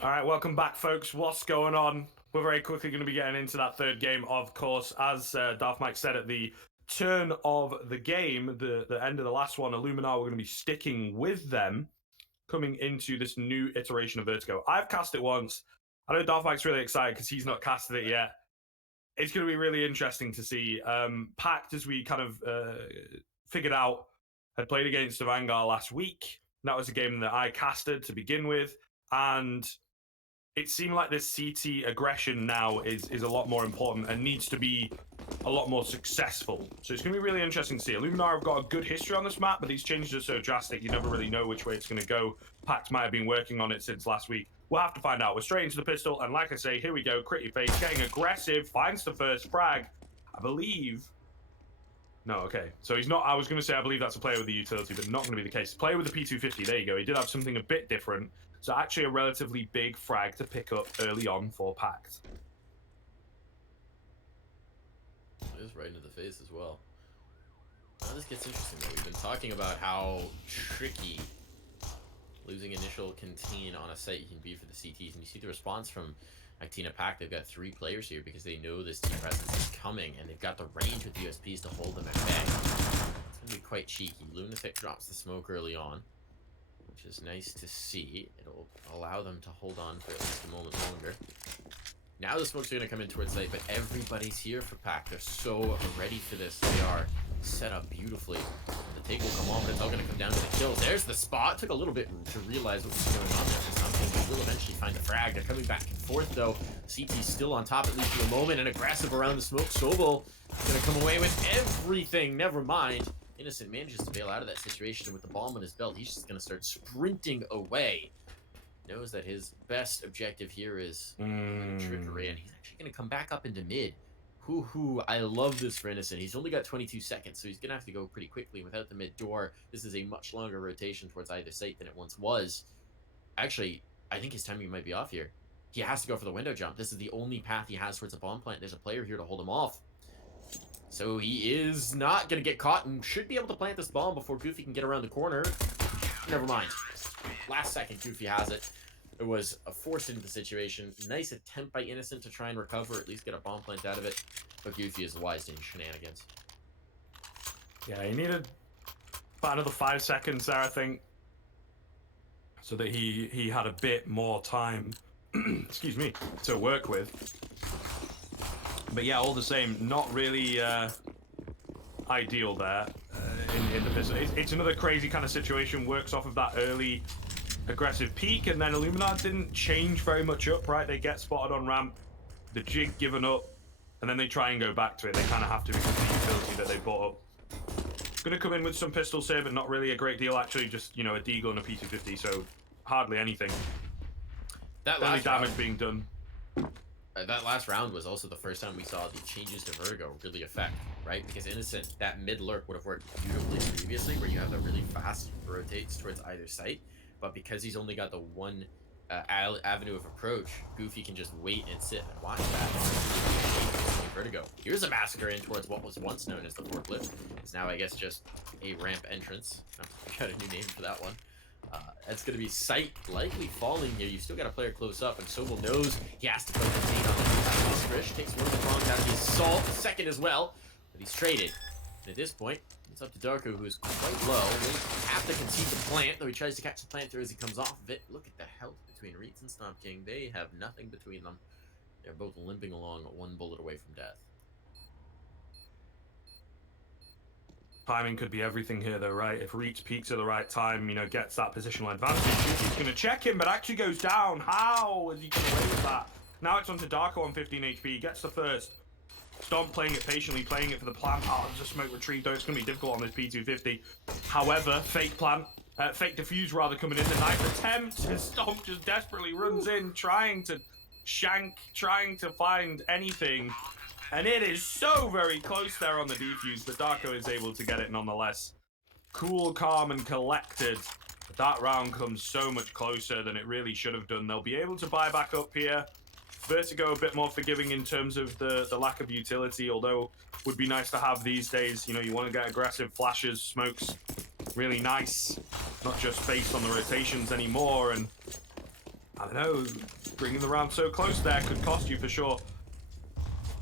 All right, welcome back, folks. What's going on? We're very quickly going to be getting into that third game, of course. As Darth Mike said at the turn of the game, the end of the last one, Illuminar, we're going to be sticking with them coming into this new iteration of Vertigo. I've cast it once. I know Darth Mike's really excited because he's not casted it yet. It's going to be really interesting to see. Pact, as we kind of figured out, had played against the Vanguard last week. That was a game that I casted to begin with. And it seemed like this CT aggression now is a lot more important and needs to be a lot more successful. So it's going to be really interesting to see. Illuminar have got a good history on this map, but these changes are so drastic, you never really know which way it's going to go. Pact might have been working on it since last week. We'll have to find out. We're straight into the pistol, and like I say, here we go. Critty face, getting aggressive, finds the first frag. I believe... No, okay. So he's not... I was going to say I believe that's a player with the utility, but not going to be the case. Player with the P250, there you go. He did have something a bit different. So actually a relatively big frag to pick up early on for Pact. It is right into the face as well. Now this gets interesting though. We've been talking about how tricky losing initial contain on a site can be for the CTs, and you see the response from Actina Pact. They've got 3 players here because they know this team presence is coming, and they've got the range with USPs to hold them at bay. It's going to be quite cheeky. Lunatic drops the smoke early on, which is nice to see. It'll allow them to hold on for at least a moment longer. Now the smokes are going to come in towards site, but everybody's here for Pact. They're so ready for this. They are set up beautifully. And the take will come on, but it's all going to come down to the kills. There's the spot. Took a little bit to realize what was going on there for something. They will eventually find the frag. They're coming back and forth, though. CT's still on top, at least for the moment, and aggressive around the smoke. Sobel is going to come away with everything. Never mind. Innocent manages to bail out of that situation, and with the bomb on his belt, he's just going to start sprinting away. Knows that his best objective here is trickery, and he's actually going to come back up into mid. I love this for Innocent. He's only got 22 seconds, so he's going to have to go pretty quickly. Without the mid door, this is a much longer rotation towards either site than it once was. Actually, I think his timing might be off here. He has to go for the window jump. This is the only path he has towards a bomb plant. There's a player here to hold him off. So he is not going to get caught and should be able to plant this bomb before Goofy can get around the corner. Never mind. Last second, Goofy has it. It was a force into the situation. Nice attempt by Innocent to try and recover, at least get a bomb plant out of it. But Goofy is wise in shenanigans. Yeah, he needed about another 5 seconds there, I think, so that he had a bit more time, excuse me, to work with. But yeah, all the same, not really ideal there in the pistol. It's another crazy kind of situation. Works off of that early aggressive peak, and then Illuminar didn't change very much up, right? They get spotted on ramp, the jig given up, and then they try and go back to it. They kind of have to because of the utility that they bought up. Gonna come in with some pistols here, but not really a great deal, actually. Just, you know, a deagle and a P250, so hardly anything. That only damage being done. That last round was also the first time we saw the changes to Vertigo really affect, right? Because Innocent, that mid lurk would have worked beautifully previously, where you have the really fast rotates towards either site. But because he's only got the one avenue of approach, Goofy can just wait and sit and watch that. Vertigo. Here's a massacre in towards what was once known as the forklift. It's now, I guess, just a ramp entrance. Oh, we got a new name for that one. That's going to be sight likely falling here. You've still got a player close up, and Sobel knows he has to put the contain on the Frisch. Takes one of the prongs out of the assault, the second as well, but he's traded. And at this point, it's up to Darko, who is quite low. Will have to concede the plant, though he tries to catch the planter as he comes off of it. Look at the health between Reitz and Stomp King. They have nothing between them. They're both limping along, one bullet away from death. Timing could be everything here, though, right? If Reach peaks at the right time, you know, gets that positional advantage, he's going to check him, but actually goes down. How is he going to away with that? Now it's on to Darko on 15 HP. He gets the first. Stomp playing it patiently, playing it for the plant. Oh, there's a smoke retrieve, though. It's going to be difficult on this P250. However, fake plant, fake defuse, rather, coming in. The knife attempt. Stomp just desperately runs in, trying to shank, trying to find anything. And it is so very close there on the defuse, but Darko is able to get it nonetheless. Cool, calm, and collected. That round comes so much closer than it really should have done. They'll be able to buy back up here. Vertigo a bit more forgiving in terms of the lack of utility, although would be nice to have these days. You know, you want to get aggressive flashes, smokes, really nice. Not just based on the rotations anymore, and I don't know, bringing the round so close there could cost you for sure.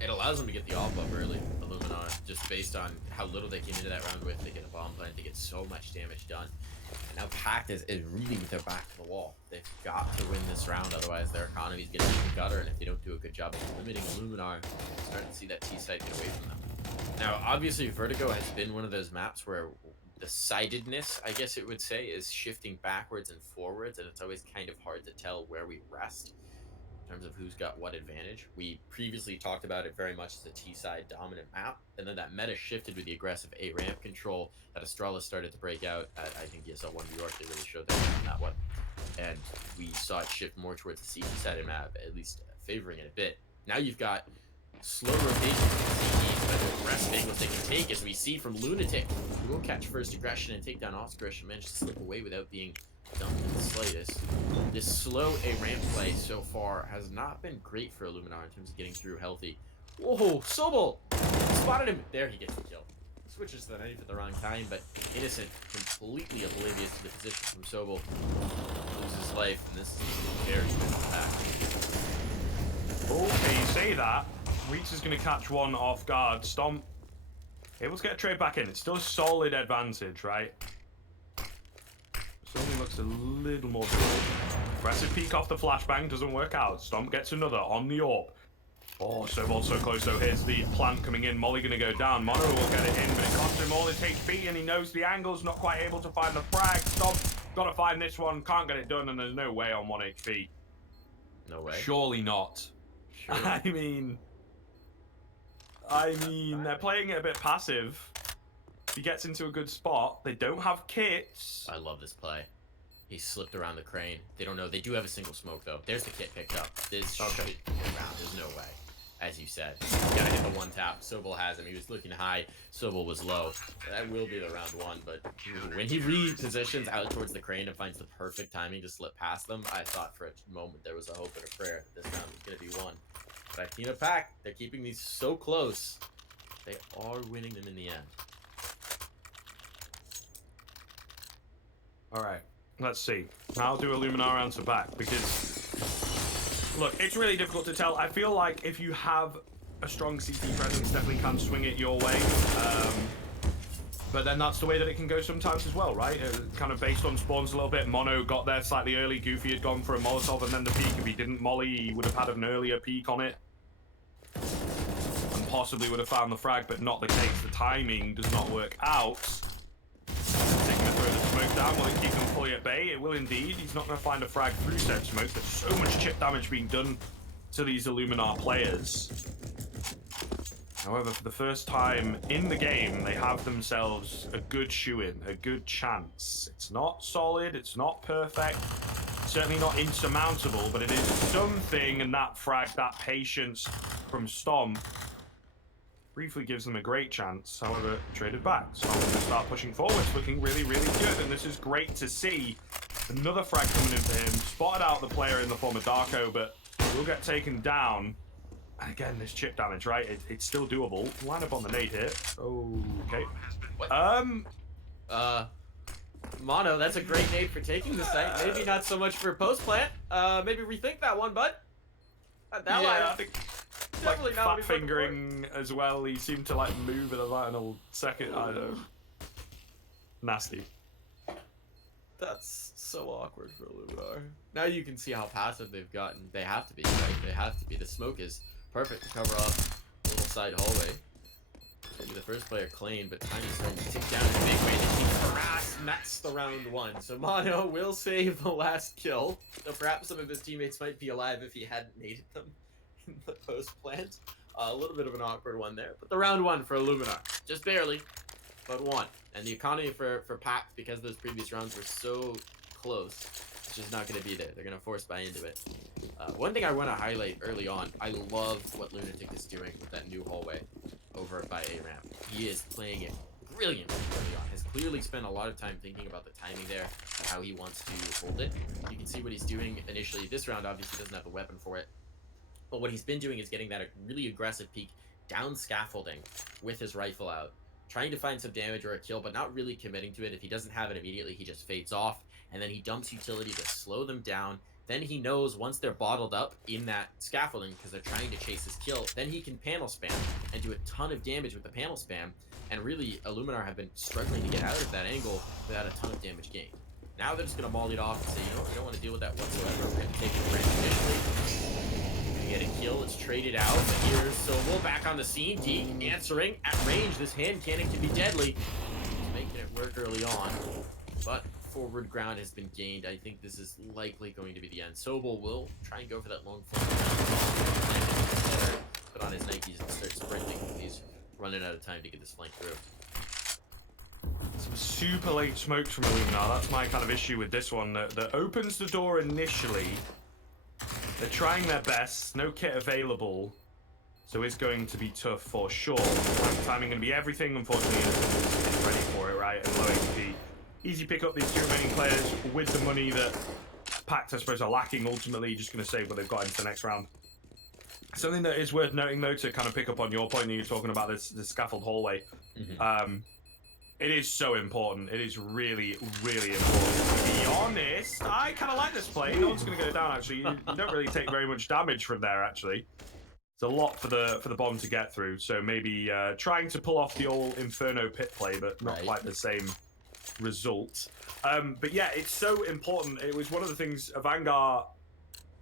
It allows them to get the off up early, Illuminar, just based on how little they came into that round with. They get a bomb plant, they get so much damage done. And now Pact is really with their back to the wall. They've got to win this round, otherwise their economy's getting in the gutter, and if they don't do a good job of limiting Illuminar, we're starting to see that T-side get away from them. Now, obviously, Vertigo has been one of those maps where the sidedness, I guess it would say, is shifting backwards and forwards, and it's always kind of hard to tell where we rest in terms of who's got what advantage. We previously talked about it very much as a T-side dominant map, and then that meta shifted with the aggressive A ramp control that Astralis started to break out at, I think, ESL 1 New York. They really showed that on that one. And we saw it shift more towards the CT-sided map, at least favoring it a bit. Now you've got slow rotation from the CTs, but aggressive angles they can take, as we see from Lunatic, who will catch first aggression and take down Oscarish and manage to slip away without being dumped in the slightest. This slow A ramp play so far has not been great for Illuminar in terms of getting through healthy. Whoa, Sobel! Spotted him! There, he gets the kill. Switches to the knife at the wrong time, but Innocent, completely oblivious to the position from Sobel, loses life, and this is a very good attack. Okay, you say that. Reach is going to catch one off guard. Stomp able to get a trade back in. It's still a solid advantage, right? Certainly looks a little more good. Aggressive peek off the flashbang doesn't work out. Stomp gets another on the AWP. Oh, Sobel so close though. Here's the plant coming in. Molly going to go down. Mono will get it in, but it costs him all his HP, and he knows the angles. Not quite able to find the frag. Stomp got to find this one. Can't get it done, and there's no way on 1 HP. No way. Surely not. Sure. I mean, they're playing it a bit passive. He gets into a good spot. They don't have kits. I love this play. He slipped around the crane. They don't know. They do have a single smoke, though. There's the kit picked up. This should be around. There's no way. As you said. You gotta hit the one tap. Sobel has him. He was looking high. Sobel was low. That will be the round one, but when he repositions out towards the crane and finds the perfect timing to slip past them, I thought for a moment there was a hope and a prayer that this round was gonna be won. But I think Pact, they're keeping these so close. They are winning them in the end. Alright, let's see. How do Illuminar answer back? Because, look, it's really difficult to tell. I feel like if you have a strong CT presence, definitely can swing it your way. But then that's the way that it can go sometimes as well, right? Kind of based on spawns a little bit. Mono got there slightly early. Goofy had gone for a Molotov and then the peek. If he didn't molly, he would have had an earlier peek on it. And possibly would have found the frag, but not the case. The timing does not work out. They're going to throw the smoke down. Will it keep them fully at bay? It will indeed. He's not going to find a frag through said smoke. There's so much chip damage being done to these Illuminar players. However, for the first time in the game, they have themselves a good shoe-in, a good chance. It's not solid, it's not perfect, certainly not insurmountable, but it is something, and that frag, that patience from Stomp briefly gives them a great chance. However, traded back. So I'm going to start pushing forwards, looking really, really good, and this is great to see. Another frag coming in for him, spotted out the player in the form of Darko, but will get taken down. And again, this chip damage, right? It's still doable. Line up on the nade here. Okay. What? Mono, that's a great nade for taking the site. Maybe not so much for post plant. Maybe rethink that one, bud. That yeah, I think definitely like, not fat fingering as well. He seemed to like move at a final second. I don't know. Nasty. That's so awkward for Illuminar. Now you can see how passive they've gotten. They have to be, right? They have to be. The smoke is perfect to cover up a little side hallway. Maybe the first player clean, but Tiny's starting to tick down in a big way. They keep harassed, and that's the round one. So Mono will save the last kill. So perhaps some of his teammates might be alive if he hadn't naded them in the post plant. A little bit of an awkward one there. But the round one for Illuminar. Just barely, but one. And the economy for Pact, because those previous rounds were so close, it's just not going to be there. They're going to force buy into it. One thing I want to highlight early on, I love what Lunatic is doing with that new hallway over by A-Ramp. He is playing it brilliantly early on. Has clearly spent a lot of time thinking about the timing there and how he wants to hold it. You can see what he's doing initially. This round obviously doesn't have a weapon for it. But what he's been doing is getting that really aggressive peek down scaffolding with his rifle out, trying to find some damage or a kill, but not really committing to it. If he doesn't have it immediately, he just fades off, and then he dumps utility to slow them down, Then he knows once they're bottled up in that scaffolding because they're trying to chase his kill, then he can panel spam and do a ton of damage with the panel spam. And really, Illuminar have been struggling to get out of that angle without a ton of damage gained. Now they're just going to molly it off and say, you know what, we don't want to deal with that whatsoever. We're going to take the branch initially. We get a kill, it's traded out. But here's Sobel back on the scene. Deke answering at range. This hand cannon can be deadly. He's making it work early on. But forward ground has been gained. I think this is likely going to be the end. Sobel will try and go for that long flank. Put on his Nikes and start sprinting. He's running out of time to get this flank through. Some super late smokes from Illuminar. That's my kind of issue with this one. That opens the door initially. They're trying their best. No kit available. So it's going to be tough for sure. Timing going to be everything. Unfortunately, is ready for it, right? And low HP. Easy pick up these two remaining players with the money that Pact, I suppose, are lacking. Ultimately, just going to save what they've got into the next round. Something that is worth noting, though, to kind of pick up on your point that you're talking about this scaffold hallway. It is so important. It is really, really important. To be honest, I kind of like this play. No one's going to go down, actually. You don't really take very much damage from there, actually. It's a lot for the bomb to get through. So maybe trying to pull off the old Inferno pit play, but not quite the same result. But yeah, it's so important. It was one of the things Vanguard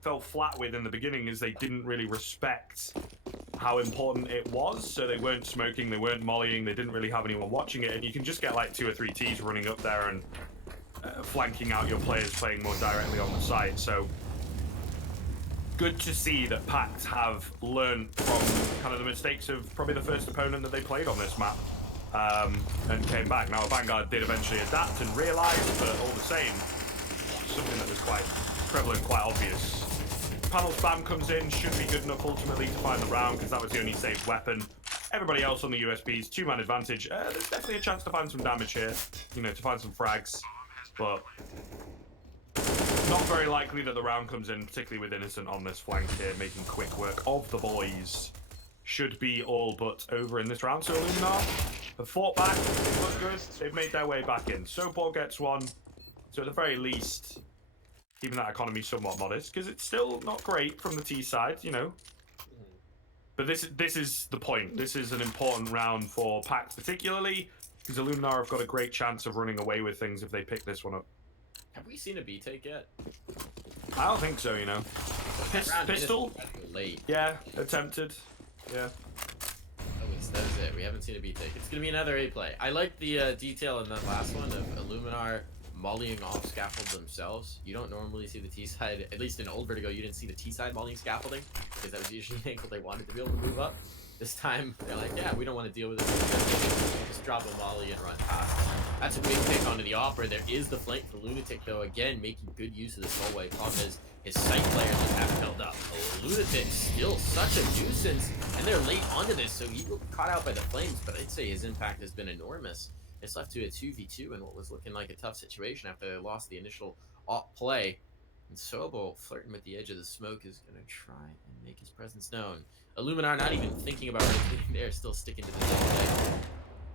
fell flat with in the beginning is they didn't really respect how important it was. So they weren't smoking, they weren't mollying, they didn't really have anyone watching it, and you can just get like 2 or 3 Ts running up there and flanking out your players playing more directly on the side. So good to see that Pact have learned from kind of the mistakes of probably the first opponent that they played on this map, and came back. Now Vanguard did eventually adapt and realize, but all the same, something that was quite prevalent, quite obvious. Panel spam comes in, should be good enough ultimately to find the round because that was the only saved weapon. Everybody else on the USBs, 2-man advantage. There's definitely a chance to find some damage here, you know, to find some frags, but not very likely that the round comes in, particularly with Innocent on this flank here, making quick work of the boys. Should be all but over in this round. So Illuminar have fought back, they look good, they've made their way back in. Sobor gets one, so at the very least, keeping that economy somewhat modest, because it's still not great from the T side, you know. But this is the point. This is an important round for Pact, particularly because Illuminar have got a great chance of running away with things if they pick this one up. Have we seen a B take yet? I don't think so, you know. Pistol? Late. Yeah, attempted. Yeah. That was it. We haven't seen a B take. It's going to be another A play. I like the detail in that last one of Illuminar mollying off scaffold themselves. You don't normally see the T side, at least in old Vertigo, you didn't see the T side mollying scaffolding because that was usually an angle they wanted to be able to move up. This time, they're like, yeah, we don't want to deal with it. Just drop a molly and run past. That's a big pick onto the Opera. There is the flank for Lunatic, though, again, making good use of this hallway. Problem is, his sight players just haven't held up. Oh, Lunatic still such a nuisance, and they're late onto this, so he will be caught out by the flames, but I'd say his impact has been enormous. It's left to a 2v2 in what was looking like a tough situation after they lost the initial op play. And Sobo, flirting with the edge of the smoke, is going to try and make his presence known. Illuminar not even thinking about rotating there, still sticking to the play.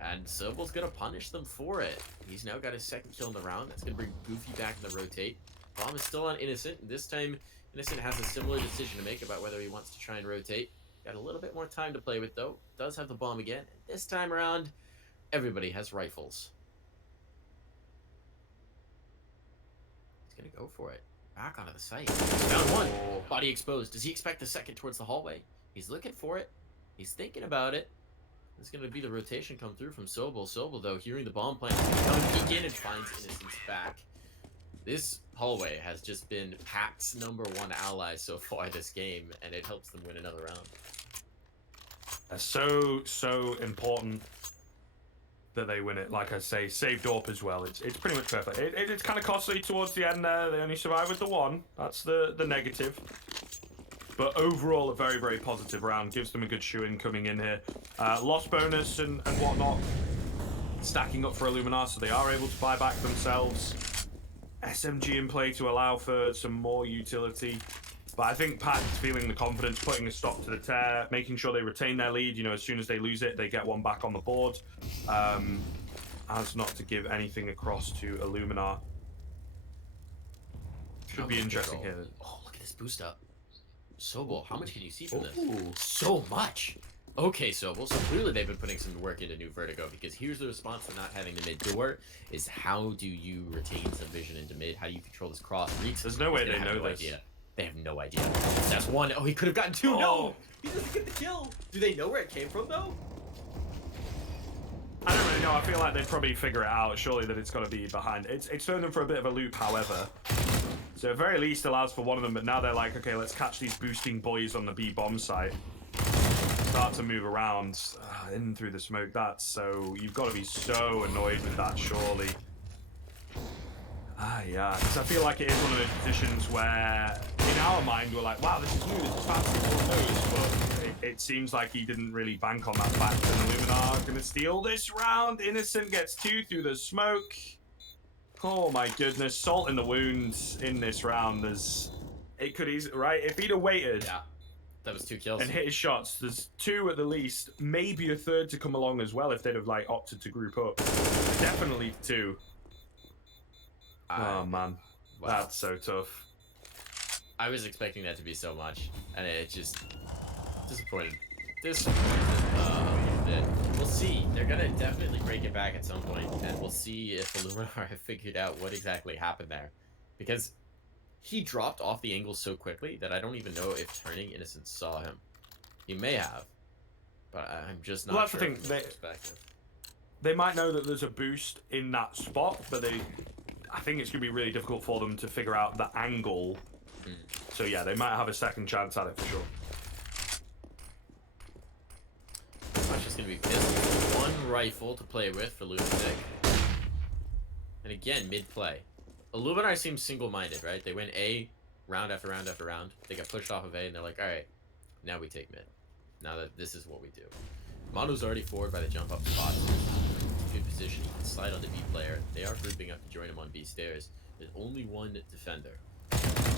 And Sobo's going to punish them for it. He's now got his second kill in the round. That's going to bring Goofy back in the rotate. Bomb is still on Innocent, and this time Innocent has a similar decision to make about whether he wants to try and rotate. Got a little bit more time to play with, though. Does have the bomb again. And this time around, everybody has rifles. He's going to go for it. Back onto the site. He's found one. Body exposed. Does he expect the second towards the hallway? He's looking for it. He's thinking about it. There's going to be the rotation come through from Sobel. Sobel, though, hearing the bomb plant, come peek in and finds Innocent's back. This hallway has just been Pact's #1 ally so far this game, and it helps them win another round. That's so important that they win it. Like I say, saved AWP as well. It's pretty much perfect. It's kind of costly towards the end there. They only survive with the one. That's the negative. But overall, a very, very positive round. Gives them a good shoe-in coming in here. Loss bonus and whatnot. Stacking up for Illuminar, so they are able to buy back themselves. SMG in play to allow for some more utility. But I think Pact feeling the confidence, putting a stop to the tear, making sure they retain their lead. You know, as soon as they lose it, they get one back on the board. As not to give anything across to Illuminar. Could be interesting here. Oh, look at this boost up. Sobel, how much can you see from this? Ooh. So much. Okay, Sobel. So clearly they've been putting some work into new Vertigo, because here's the response to not having the mid door: is how do you retain some vision into mid? How do you control this cross? Reeks, there's no way they know this. Idea. They have no idea. That's one. Oh, he could have gotten two. Oh. No, he doesn't get the kill. Do they know where it came from though? I don't really know. I feel like they'd probably figure it out, surely, that it's got to be behind. It's thrown them for a bit of a loop, however. So at very least allows for one of them, but now they're like, okay, let's catch these boosting boys on the B bomb site. Start to move around in through the smoke. That's so... You've got to be so annoyed with that, surely. Yeah, because I feel like it is one of those positions where, in our mind, we're like, wow, this is new, this is fancy, all knows, but it seems like he didn't really bank on that fact. And Illuminar are going to steal this round. Innocent gets 2 through the smoke. Oh my goodness, salt in the wounds in this round. It could easily, right? If he'd have waited, yeah, that was 2 kills, and hit his shots, there's 2 at the least, maybe a 3rd to come along as well if they'd have like opted to group up. Definitely 2. Oh man, wow. That's so tough. I was expecting that to be so much, and it just disappointed. We'll see. They're gonna definitely break it back at some point, and we'll see if Illuminar have figured out what exactly happened there, because he dropped off the angle so quickly that I don't even know if turning Innocent saw him. He may have, but I'm just not. Well, that's sure the thing. They might know that there's a boost in that spot, but I think it's gonna be really difficult for them to figure out the angle. So yeah, they might have a second chance at it for sure. I'm just gonna be pissed. 1 rifle to play with for Lunatic. And again, mid-play. Illuminar seems single-minded, right? They win A round after round after round. They get pushed off of A, and they're like, alright, now we take mid. Now that this is what we do. Mono's already forward by the jump up spot. Good position. He can slide on the B player. They are grouping up to join him on B stairs. There's only 1 defender.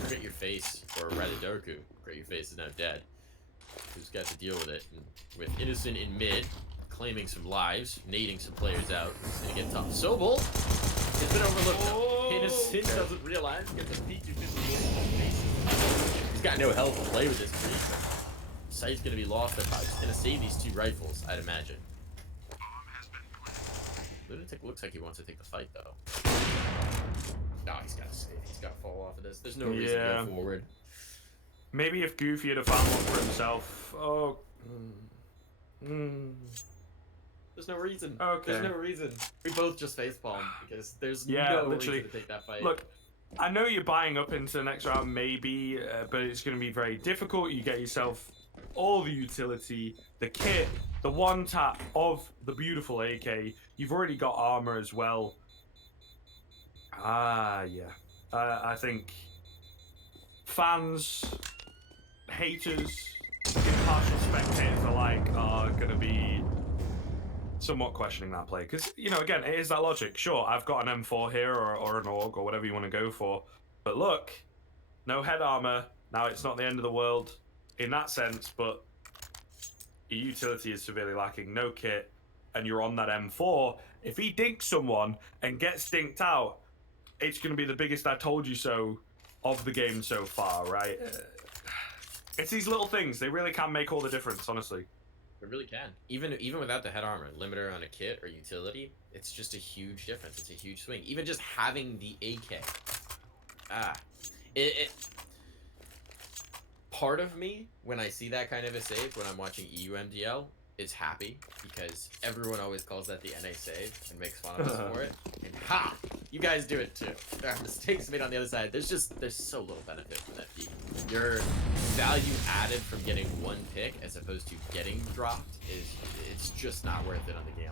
Crit your face, or rather Doku. Crit your face is now dead. Who's got to deal with it? And with Innocent in mid, claiming some lives, nading some players out. It's gonna get tough. Sobel has been overlooked. Oh, Innocent doesn't realize. Gets a P250. He's got no health to play with this creep. Sight's gonna be lost. They're probably just gonna save these 2 rifles, I'd imagine. Lunatic looks like he wants to take the fight, though. No, he's got to save. He's got to fall off of this. There's no reason to go forward. Maybe if Goofy had found one for himself. Oh. There's no reason. Okay. There's no reason. We both just facepalm because there's no reason to take that fight. Look, I know you're buying up into the next round, maybe, but it's going to be very difficult. You get yourself all the utility, the kit, the 1 tap of the beautiful AK. You've already got armor as well. Yeah. I think fans, haters, impartial spectators alike are going to be somewhat questioning that play. Because, you know, again, it is that logic. Sure, I've got an M4 here or an AUG or whatever you want to go for. But look, no head armor. Now it's not the end of the world in that sense, but your utility is severely lacking. No kit, and you're on that M4. If he dinks someone and gets dinked out, it's going to be the biggest I told you so of the game so far, right? It's these little things. They really can make all the difference, honestly. It really can. Even without the head armor, limiter on a kit or utility, it's just a huge difference. It's a huge swing. Even just having the AK. Part of me, when I see that kind of a save, when I'm watching EU MDL, is happy, because everyone always calls that the NA save and makes fun of us for it. And ha! You guys do it too. There are mistakes made on the other side. There's so little benefit from that peak. Your value added from getting 1 pick as opposed to getting dropped it's just not worth it on the game.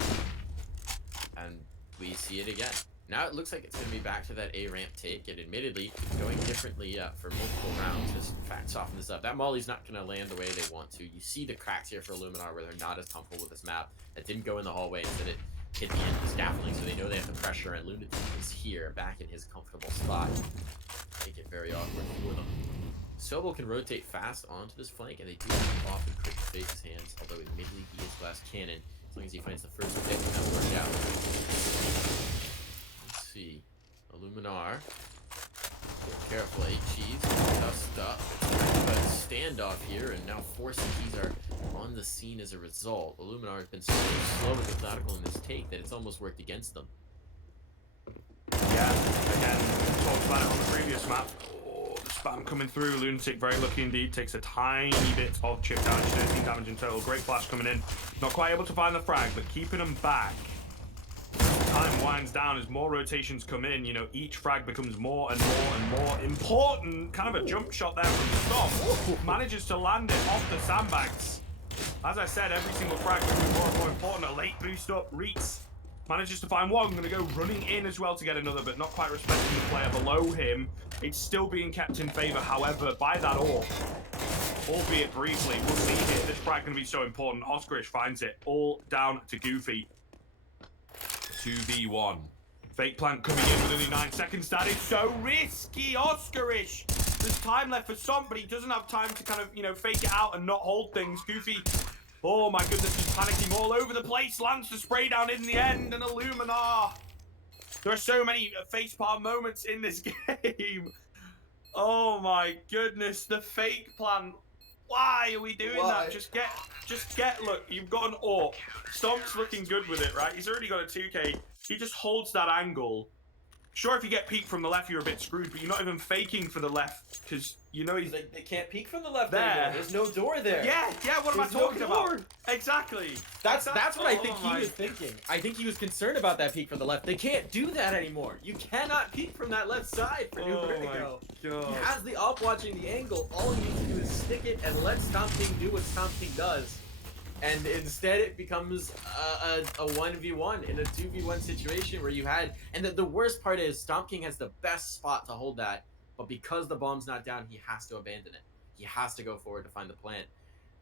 And we see it again. Now it looks like it's going to be back to that A ramp take, and admittedly going differently for multiple rounds has in fact softened this up. That molly's not going to land the way they want to. You see the cracks here for Illuminar where they're not as comfortable with this map. That didn't go in the hallway, instead it hit the end of the scaffolding, so they know they have the pressure, and Lunatic is here, back in his comfortable spot. Make it very awkward for them. Sobel can rotate fast onto this flank, and they do often quick face his hands, although admittedly he is glass cannon. As long as he finds the first pick, that'll work out. See, Illuminar Careful, 8 cheese. Tough stuff. But standoff here, and now 4 CTs are on the scene as a result. Illuminar has been so slow and methodical in this take that it's almost worked against them. Yeah, again, talked about it on the previous map. Oh, the spam coming through. Lunatic very lucky indeed. Takes a tiny bit of chip damage, 13 damage in total. Great flash coming in. Not quite able to find the frag, but keeping them back. Time winds down as more rotations come in. You know, each frag becomes more and more and more important. Kind of a jump shot there from the stop. Manages to land it off the sandbags. As I said, every single frag becomes more and more important. A late boost up. Reeks manages to find one. Going to go running in as well to get another, but not quite respecting the player below him. It's still being kept in favor, however, by that orb. Albeit briefly. We'll see here. This frag going to be so important. Oscarish finds it. All down to Goofy. 2v1. Fake plant coming in with only 9 seconds. That is so risky, Oscarish. There's time left for Stomp, but he doesn't have time to kind of, you know, fake it out and not hold things. Goofy, oh my goodness, he's panicking all over the place. Lands the spray down in the end, and Illuminar. There are so many facepalm moments in this game. Oh my goodness, the fake plant. Why are we doing that? Just get, look, you've got an AWP. Stomp's looking good with it, right? He's already got a 2K. He just holds that angle. Sure, if you get peeked from the left, you're a bit screwed, but you're not even faking for the left, because you know he's... They can't peek from the left there. angle. There's no door there. Yeah, what am I talking about? Exactly. That's what I think he was thinking. I think he was concerned about that peek from the left. They can't do that anymore. You cannot peek from that left side for New Vertigo. My God. He has the op watching the angle. All he needs to do is stick it and let Stomp King do what Stomp King does. And instead it becomes a 1v1 in a 2v1 situation where you had... And the worst part is Stomp King has the best spot to hold that, but because the bomb's not down, he has to abandon it. He has to go forward to find the plant.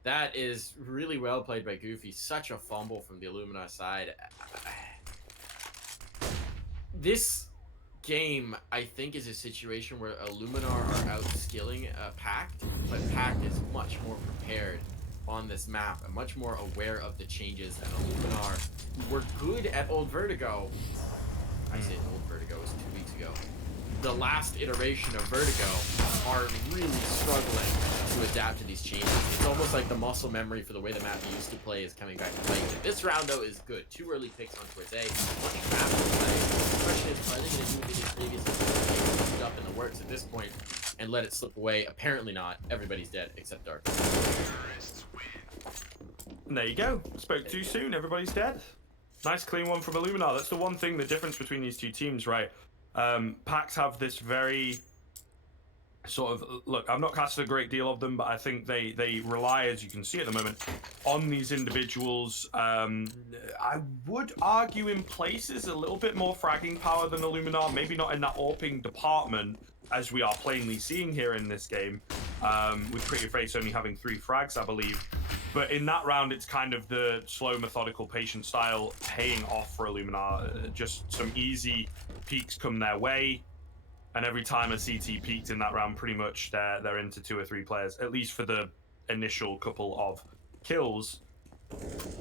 That is really well played by Goofy. Such a fumble from the Illuminar side. This game, I think, is a situation where Illuminar are outskilling Pact, but Pact is much more prepared on this map and much more aware of the changes, and Illuminar, who were good at Old Vertigo. I say Old Vertigo was 2 weeks ago. The last iteration of Vertigo are really struggling to adapt to these changes. It's almost like the muscle memory for the way the map used to play is coming back to play. This round, though, is good. 2 early picks on towards A. Looking fast to play. The question is, are they going to do what they did previously? Put up in the works at this point and let it slip away? Apparently not. Everybody's dead except Dark. And there you go. Spoke too soon. Everybody's dead. Nice clean one from Illuminar. That's the one thing, the difference between these two teams, right? Pacts have this very sort of... Look, I've not casted a great deal of them, but I think they rely, as you can see at the moment, on these individuals. I would argue in places a little bit more fragging power than Illuminar. Maybe not in that AWPing department, as we are plainly seeing here in this game, with Pretty Face only having 3 frags, I believe. But in that round, it's kind of the slow, methodical, patient style paying off for Illuminar. Just some easy peaks come their way, and every time a CT peaked in that round, pretty much they're into 2 or 3 players, at least for the initial couple of kills.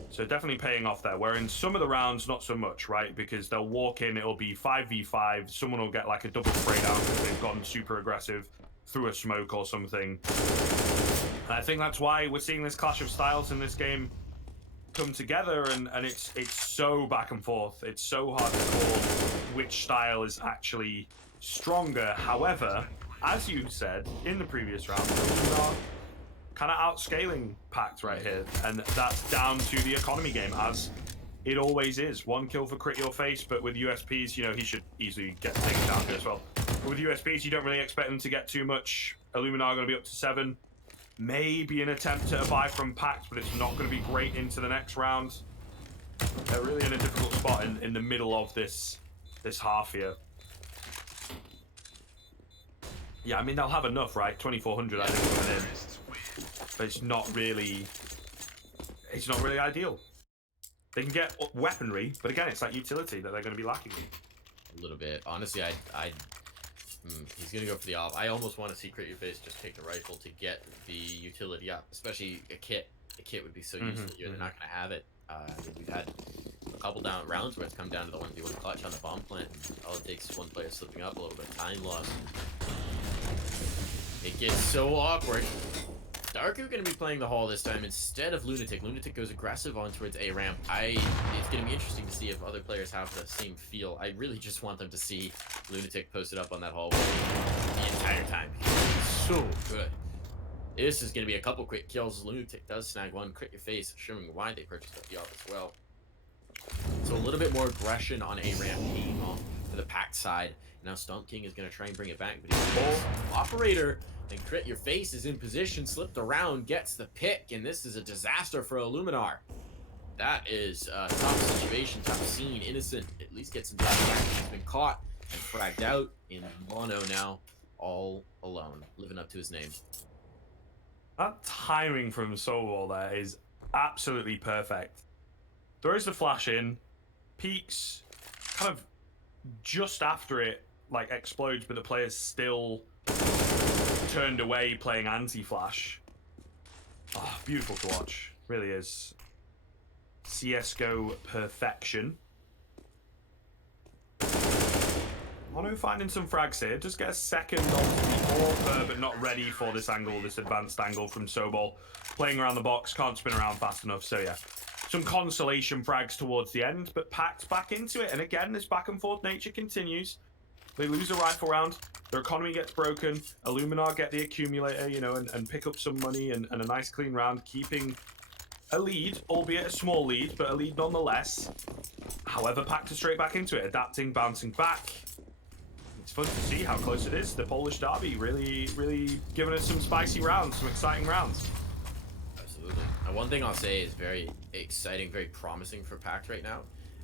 So definitely paying off there. Where in some of the rounds, not so much, right? Because they'll walk in, it'll be 5v5, someone will get like a double spray down because they've gone super aggressive through a smoke or something. And I think that's why we're seeing this clash of styles in this game come together, and it's so back and forth. It's so hard to call which style is actually stronger. However, as you said in the previous round, we are kind of outscaling Pact right here, and that's down to the economy game, as it always is. 1 kill for Crit Your Face, but with USPs, you know, he should easily get taken down here as well. But with USPs, you don't really expect them to get too much. Illuminar going to be up to 7. Maybe an attempt at a buy from Pact, but it's not going to be great into the next round. They're really in a difficult spot in the middle of this half here. Yeah, I mean, they'll have enough, right? 2,400, I think, coming in. But it's not really ideal. They can get weaponry, but again, it's that utility that they're going to be lacking. A little bit. Honestly, he's going to go for the op. I almost want to see Crit Your Face just take the rifle to get the utility up, especially a kit. A kit would be so useful here. They're not going to have it. We've had a couple rounds where it's come down to the 1v1 clutch on the bomb plant, and all it takes is one player slipping up, a little bit of time loss. It gets so awkward. Darku going to be playing the Hall this time instead of Lunatic. Lunatic goes aggressive on towards A ramp. It's going to be interesting to see if other players have the same feel. I really just want them to see Lunatic posted up on that hallway the entire time. It's so good. This is going to be a couple quick kills. Lunatic does snag one. Crit your face, showing why they purchased up the off as well. So a little bit more aggression on A ramp paying off for the Pact side. Now Stomp King is going to try and bring it back, but he's Operator and Crit Your Face is in position, slipped around, gets the pick, and this is a disaster for Illuminar. That is a tough situation, tough scene. Innocent at least gets some time back. He's been caught and fragged out in mono now, all alone, living up to his name. That timing from Sobol there is absolutely perfect. Throws the flash in, peeks, kind of just after it, like explodes, but the player's still turned away playing anti-flash. Oh, beautiful to watch. Really is. Csgo perfection. Mono finding some frags here. Just get a second onto the AWP, but not ready for this angle, this advanced angle from Sobol. Playing around the box, can't spin around fast enough, so yeah. Some consolation frags towards the end, but Pact back into it. And again, this back and forth nature continues. They lose a rifle round, their economy gets broken, Illuminar get the accumulator, you know, and pick up some money and a nice clean round, keeping a lead, albeit a small lead, but a lead nonetheless. However, Pact is straight back into it, adapting, bouncing back. It's fun to see how close it is. The Polish derby really giving us some spicy rounds, some exciting rounds. Absolutely. And one thing I'll say is very exciting, very promising for Pact right now,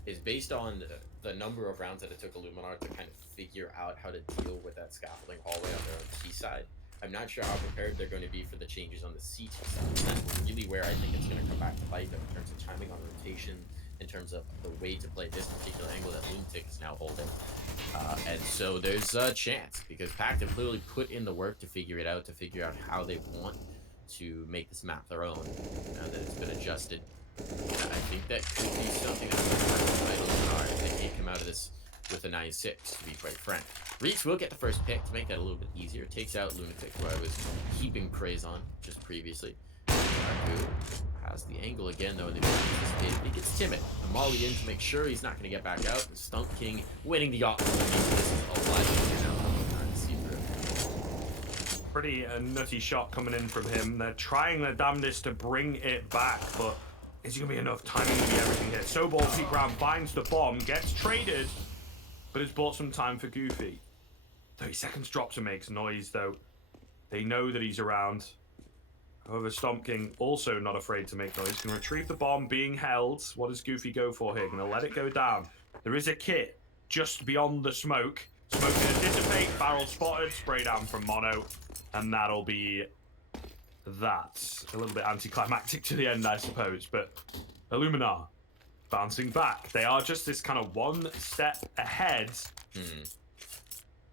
is based on the number of rounds that it took Illuminar to kind of figure out how to deal with that scaffolding hallway on their own T side. I'm not sure how prepared they're going to be for the changes on the CT side. And that's really where I think it's going to come back to bite them in terms of timing on rotation, in terms of the way to play this particular angle that Lunatic is now holding. And so there's a chance, because Pact have clearly put in the work to figure it out, to figure out how they want to make this map their own, now that it's been adjusted. I think that could be something that's going to Illuminar if they can't come out of this with a 9-6, to be quite frank. Reeks will get the first pick to make that a little bit easier. Takes out Lunatic, who I was heaping praise on just previously. Darku has the angle again, though, and he gets timid. A molly in to make sure he's not going to get back out. The Stump King winning the opportunity. This is a live now. To see through. Pretty nutty shot coming in from him. They're trying their damnedest to bring it back, but is it going to be enough timing to be everything here? Sobol peek round, finds the bomb, gets traded, but it's bought some time for Goofy. 30 seconds drops and makes noise, though. They know that he's around. However, Stomp King also not afraid to make noise. Can retrieve the bomb being held. What does Goofy go for here? Gonna let it go down. There is a kit just beyond the smoke. Smoke gonna dissipate, barrel spotted, spray down from Mono, and that'll be that. A little bit anticlimactic to the end, I suppose, but Illuminar bouncing back. They are just this kind of one step ahead.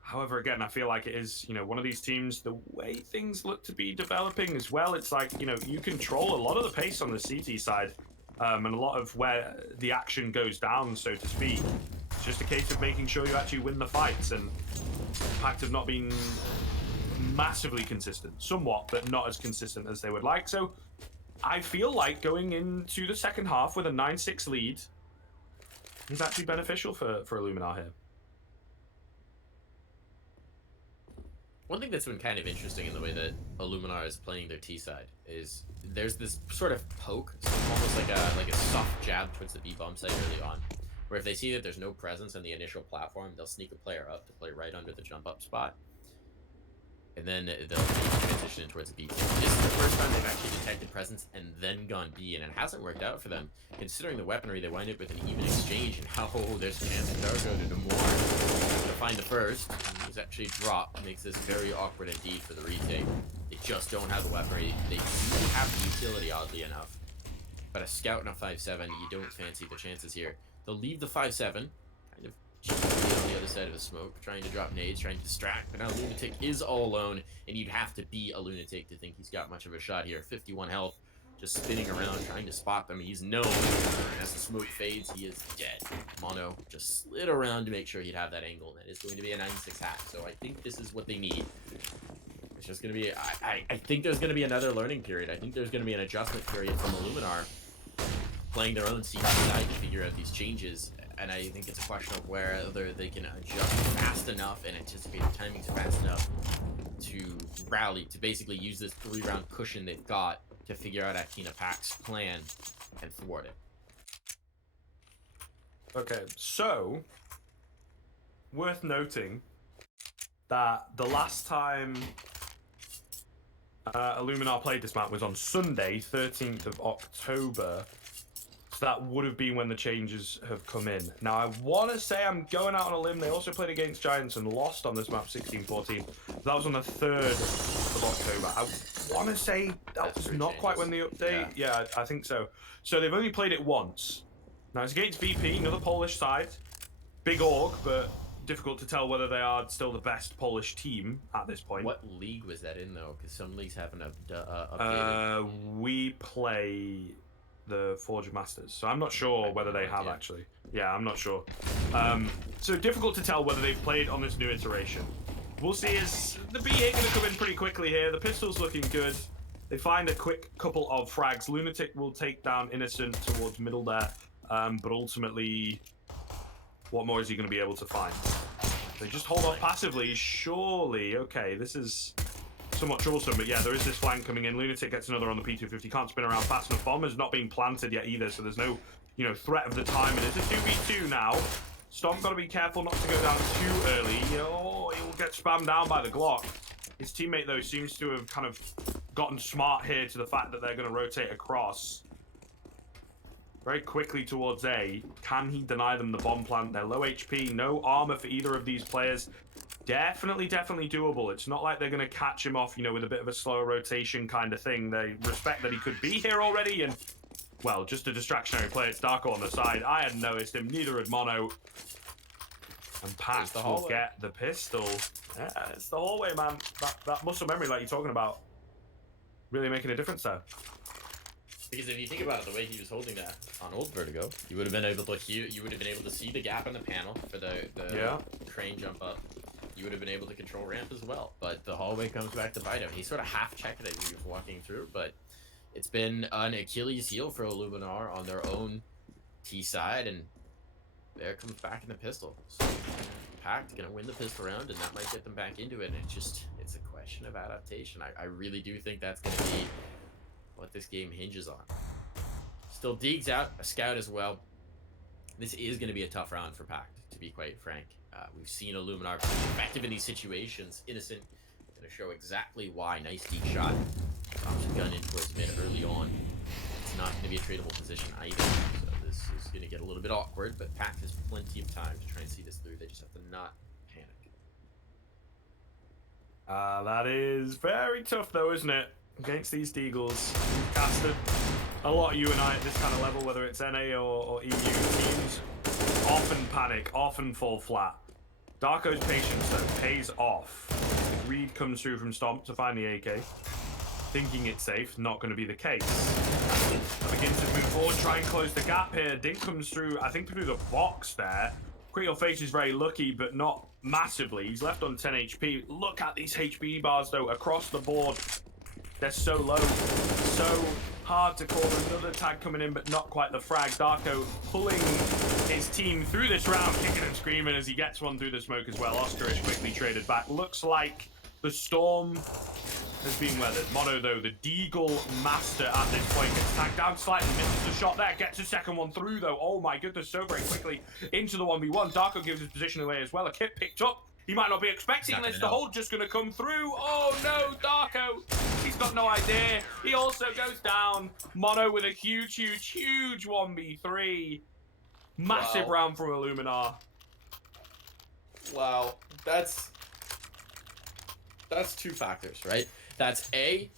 However, again, I feel like it is, you know, one of these teams, the way things look to be developing as well, it's like, you know, you control a lot of the pace on the CT side, and a lot of where the action goes down, so to speak. It's just a case of making sure you actually win the fights, and Pact have not been massively consistent. Somewhat, but not as consistent as they would like. So I feel like going into the second half with a 9-6 lead is actually beneficial for Illuminar here. One thing that's been kind of interesting in the way that Illuminar is playing their T side is there's this sort of poke, so almost like a soft jab towards the B bomb site early on, where if they see that there's no presence on the initial platform, they'll sneak a player up to play right under the jump up spot, and then they'll transition towards the B team. This is the first time they've actually detected presence and then gone B, and it hasn't worked out for them. Considering the weaponry, they wind up with an even exchange, and how there's a chance for Darko to do more. To find the first, who's actually dropped, makes this very awkward indeed for the retake. They just don't have the weaponry. They do have the utility, oddly enough. But a scout and a 5-7, you don't fancy the chances here. They'll leave the 5-7, kind of cheekily on the other side of the smoke, trying to drop nades, trying to distract, but now Lunatic is all alone, and you'd have to be a Lunatic to think he's got much of a shot here. 51 health, just spinning around trying to spot them. He's known as the smoke fades, he is dead. Mono just slid around to make sure he'd have that angle, and it is going to be a 9-6 hack. So I think this is what they need. It's just going to be, I think there's going to be another learning period. I think there's going to be an adjustment period from Illuminar playing their own CT side to figure out these changes. And I think it's a question of whether they can adjust fast enough and anticipate the timings fast enough to rally, to basically use this 3-round cushion they've got to figure out Akina Pact's plan and thwart it. Okay, so worth noting that the last time Illuminar played this map was on Sunday, 13th of October. So that would have been when the changes have come in. Now, I want to say, I'm going out on a limb, they also played against Giants and lost on this map 16-14. That was on the 3rd of October. I want to say that was not quite when the update. Yeah, I think so. So they've only played it once. Now, it's against VP, another Polish side. Big org, but difficult to tell whether they are still the best Polish team at this point. What league was that in, though? Because some leagues haven't updated. We play the Forge of Masters, so I'm not sure whether they have actually. Yeah, I'm not sure. So difficult to tell whether they've played on this new iteration. We'll see. Is the B8 going to come in pretty quickly here? The pistol's looking good. They find a quick couple of frags. Lunatic will take down Innocent towards middle there, but ultimately, what more is he going to be able to find? They just hold off passively. Surely, okay, this is somewhat troublesome, but yeah, there is this flank coming in. Lunatic gets another on the P250. Can't spin around fast enough. Bomber's not being planted yet either, so there's no, threat of the time. And it's a 2v2 now. Stomp got to be careful not to go down too early. He'll get spammed down by the Glock. His teammate, though, seems to have kind of gotten smart here to the fact that they're going to rotate across very quickly towards A. Can he deny them the bomb plant? They're low HP, no armor for either of these players. Definitely doable. It's not like they're going to catch him off, with a bit of a slower rotation kind of thing. They respect that he could be here already, and, well, just a distractionary play. It's Darko on the side. I hadn't noticed him, neither had Mono. And Pact will get the pistol. Yeah, it's the hallway, man. That muscle memory like you're talking about. Really making a difference there. Because if you think about it, the way he was holding that on old Vertigo, you would have been able to see the gap in the panel for the crane jump up. You would have been able to control ramp as well. But the hallway comes back to bite him. He sort of half-checked it as he was walking through, but it's been an Achilles heel for Illuminar on their own T side, and there comes back in the pistol. So Pact gonna win the pistol round, and that might get them back into it. And it's a question of adaptation. I really do think that's gonna be what this game hinges on. Still Deeg's out, a scout as well. This is gonna be a tough round for Pact, to be quite frank. We've seen Illuminar be effective in these situations. Innocent gonna show exactly why. Nice deep shot. Drops a gun in towards mid early on. It's not gonna be a tradable position either. So this is gonna get a little bit awkward, but Pact has plenty of time to try and see this through. They just have to not panic. That is very tough though, isn't it? Against these Deagles. We've casted a lot, you and I, at this kind of level, whether it's NA or EU teams, often panic, often fall flat. Darko's patience, though, pays off. Reed comes through from Stomp to find the AK. Thinking it's safe, not going to be the case. Begins to move forward, try and close the gap here. Dink comes through, I think, through the box there. Creel Face is very lucky, but not massively. He's left on 10 HP. Look at these HP bars, though, across the board. They're so low, so hard to call. Another tag coming in, but not quite the frag. Darko pulling his team through this round, kicking and screaming as he gets one through the smoke as well. Oscar is quickly traded back. Looks like the storm has been weathered. Mono, though, the Deagle master at this point, gets tagged down slightly, misses the shot there, gets a second one through, though. Oh my goodness, so very quickly into the 1v1. Darko gives his position away as well. A kit picked up. He might not be expecting this. The hold just going to come through. Oh no, Darko. He's got no idea. He also goes down. Mono with a huge 1v3. Massive round from Illuminar. Wow, that's two factors, right? That's A,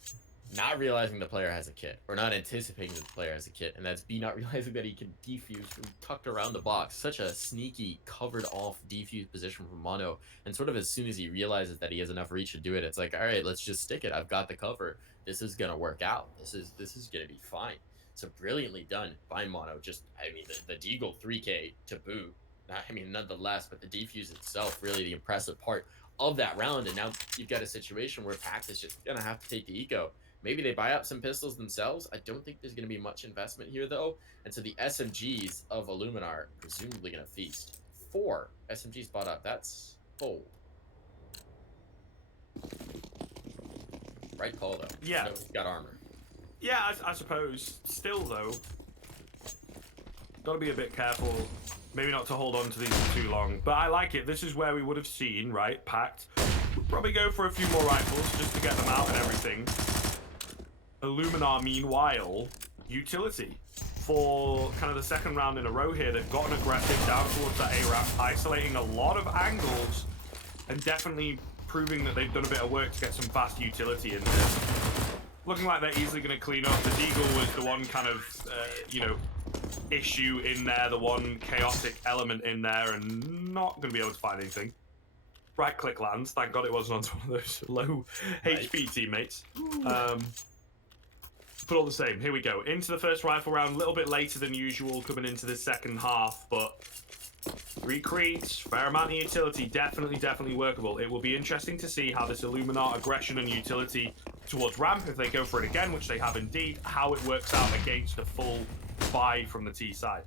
not realizing the player has a kit, or not anticipating that the player has a kit, and that's B, not realizing that he can defuse from tucked around the box. Such a sneaky, covered off defuse position from Mono, and sort of as soon as he realizes that he has enough reach to do it, it's like, all right, let's just stick it. I've got the cover. This is gonna work out. This is gonna be fine. So brilliantly done by Mono. Just, I mean, the Deagle 3K to boot. I mean, nonetheless, but the defuse itself, really the impressive part of that round. And now you've got a situation where Pact is just gonna have to take the eco. Maybe they buy up some pistols themselves. I don't think there's going to be much investment here, though. And so the SMGs of Illuminar presumably going to feast. 4 SMGs bought up. That's bold. Right call, though. Yeah. So he's got armor. Yeah, I suppose. Still, though, got to be a bit careful. Maybe not to hold on to these for too long. But I like it. This is where we would have seen, right, Pact. We'll probably go for a few more rifles just to get them out and everything. Illuminar, meanwhile, utility. For kind of the second round in a row here, they've gotten aggressive down towards that A ramp, isolating a lot of angles, and definitely proving that they've done a bit of work to get some fast utility in there. Looking like they're easily going to clean up. The Deagle was the one kind of, you know, issue in there, the one chaotic element in there, and not going to be able to find anything. Right click lands. Thank God it wasn't onto one of those low HP teammates. But all the same, here we go. Into the first rifle round, a little bit later than usual coming into the second half, but recreates, fair amount of utility, definitely workable. It will be interesting to see how this Illuminar aggression and utility towards ramp, if they go for it again, which they have indeed, how it works out against a full buy from the T side.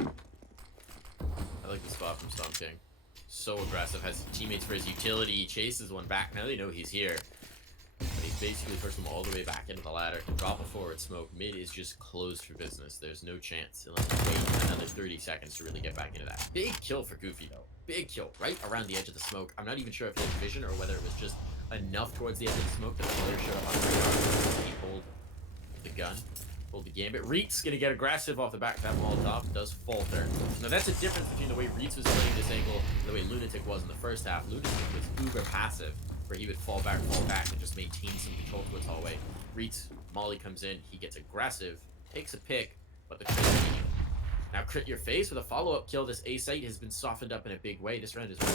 I like the spot from Storm King. So aggressive, has teammates for his utility, he chases one back. Now they know he's here. But he's basically pushed them all the way back into the ladder. Can drop a forward smoke. Mid is just closed for business. There's no chance. He'll have to wait another 30 seconds to really get back into that. Big kill for Goofy, though. Big kill, right around the edge of the smoke. I'm not even sure if he had vision or whether it was just enough towards the edge of the smoke that the player showed up on the radar. He pulled the gun. The gambit. Reet's gonna get aggressive off the back of that Molotov. Does falter. Now that's a difference between the way Reet's was playing this angle and the way Lunatic was in the first half. Lunatic was uber passive, where he would fall back, and just maintain some control towards hallway. Reet's Molly comes in, he gets aggressive, takes a pick, but the crit. Now crit your face with a follow-up kill. This A site has been softened up in a big way. This round is the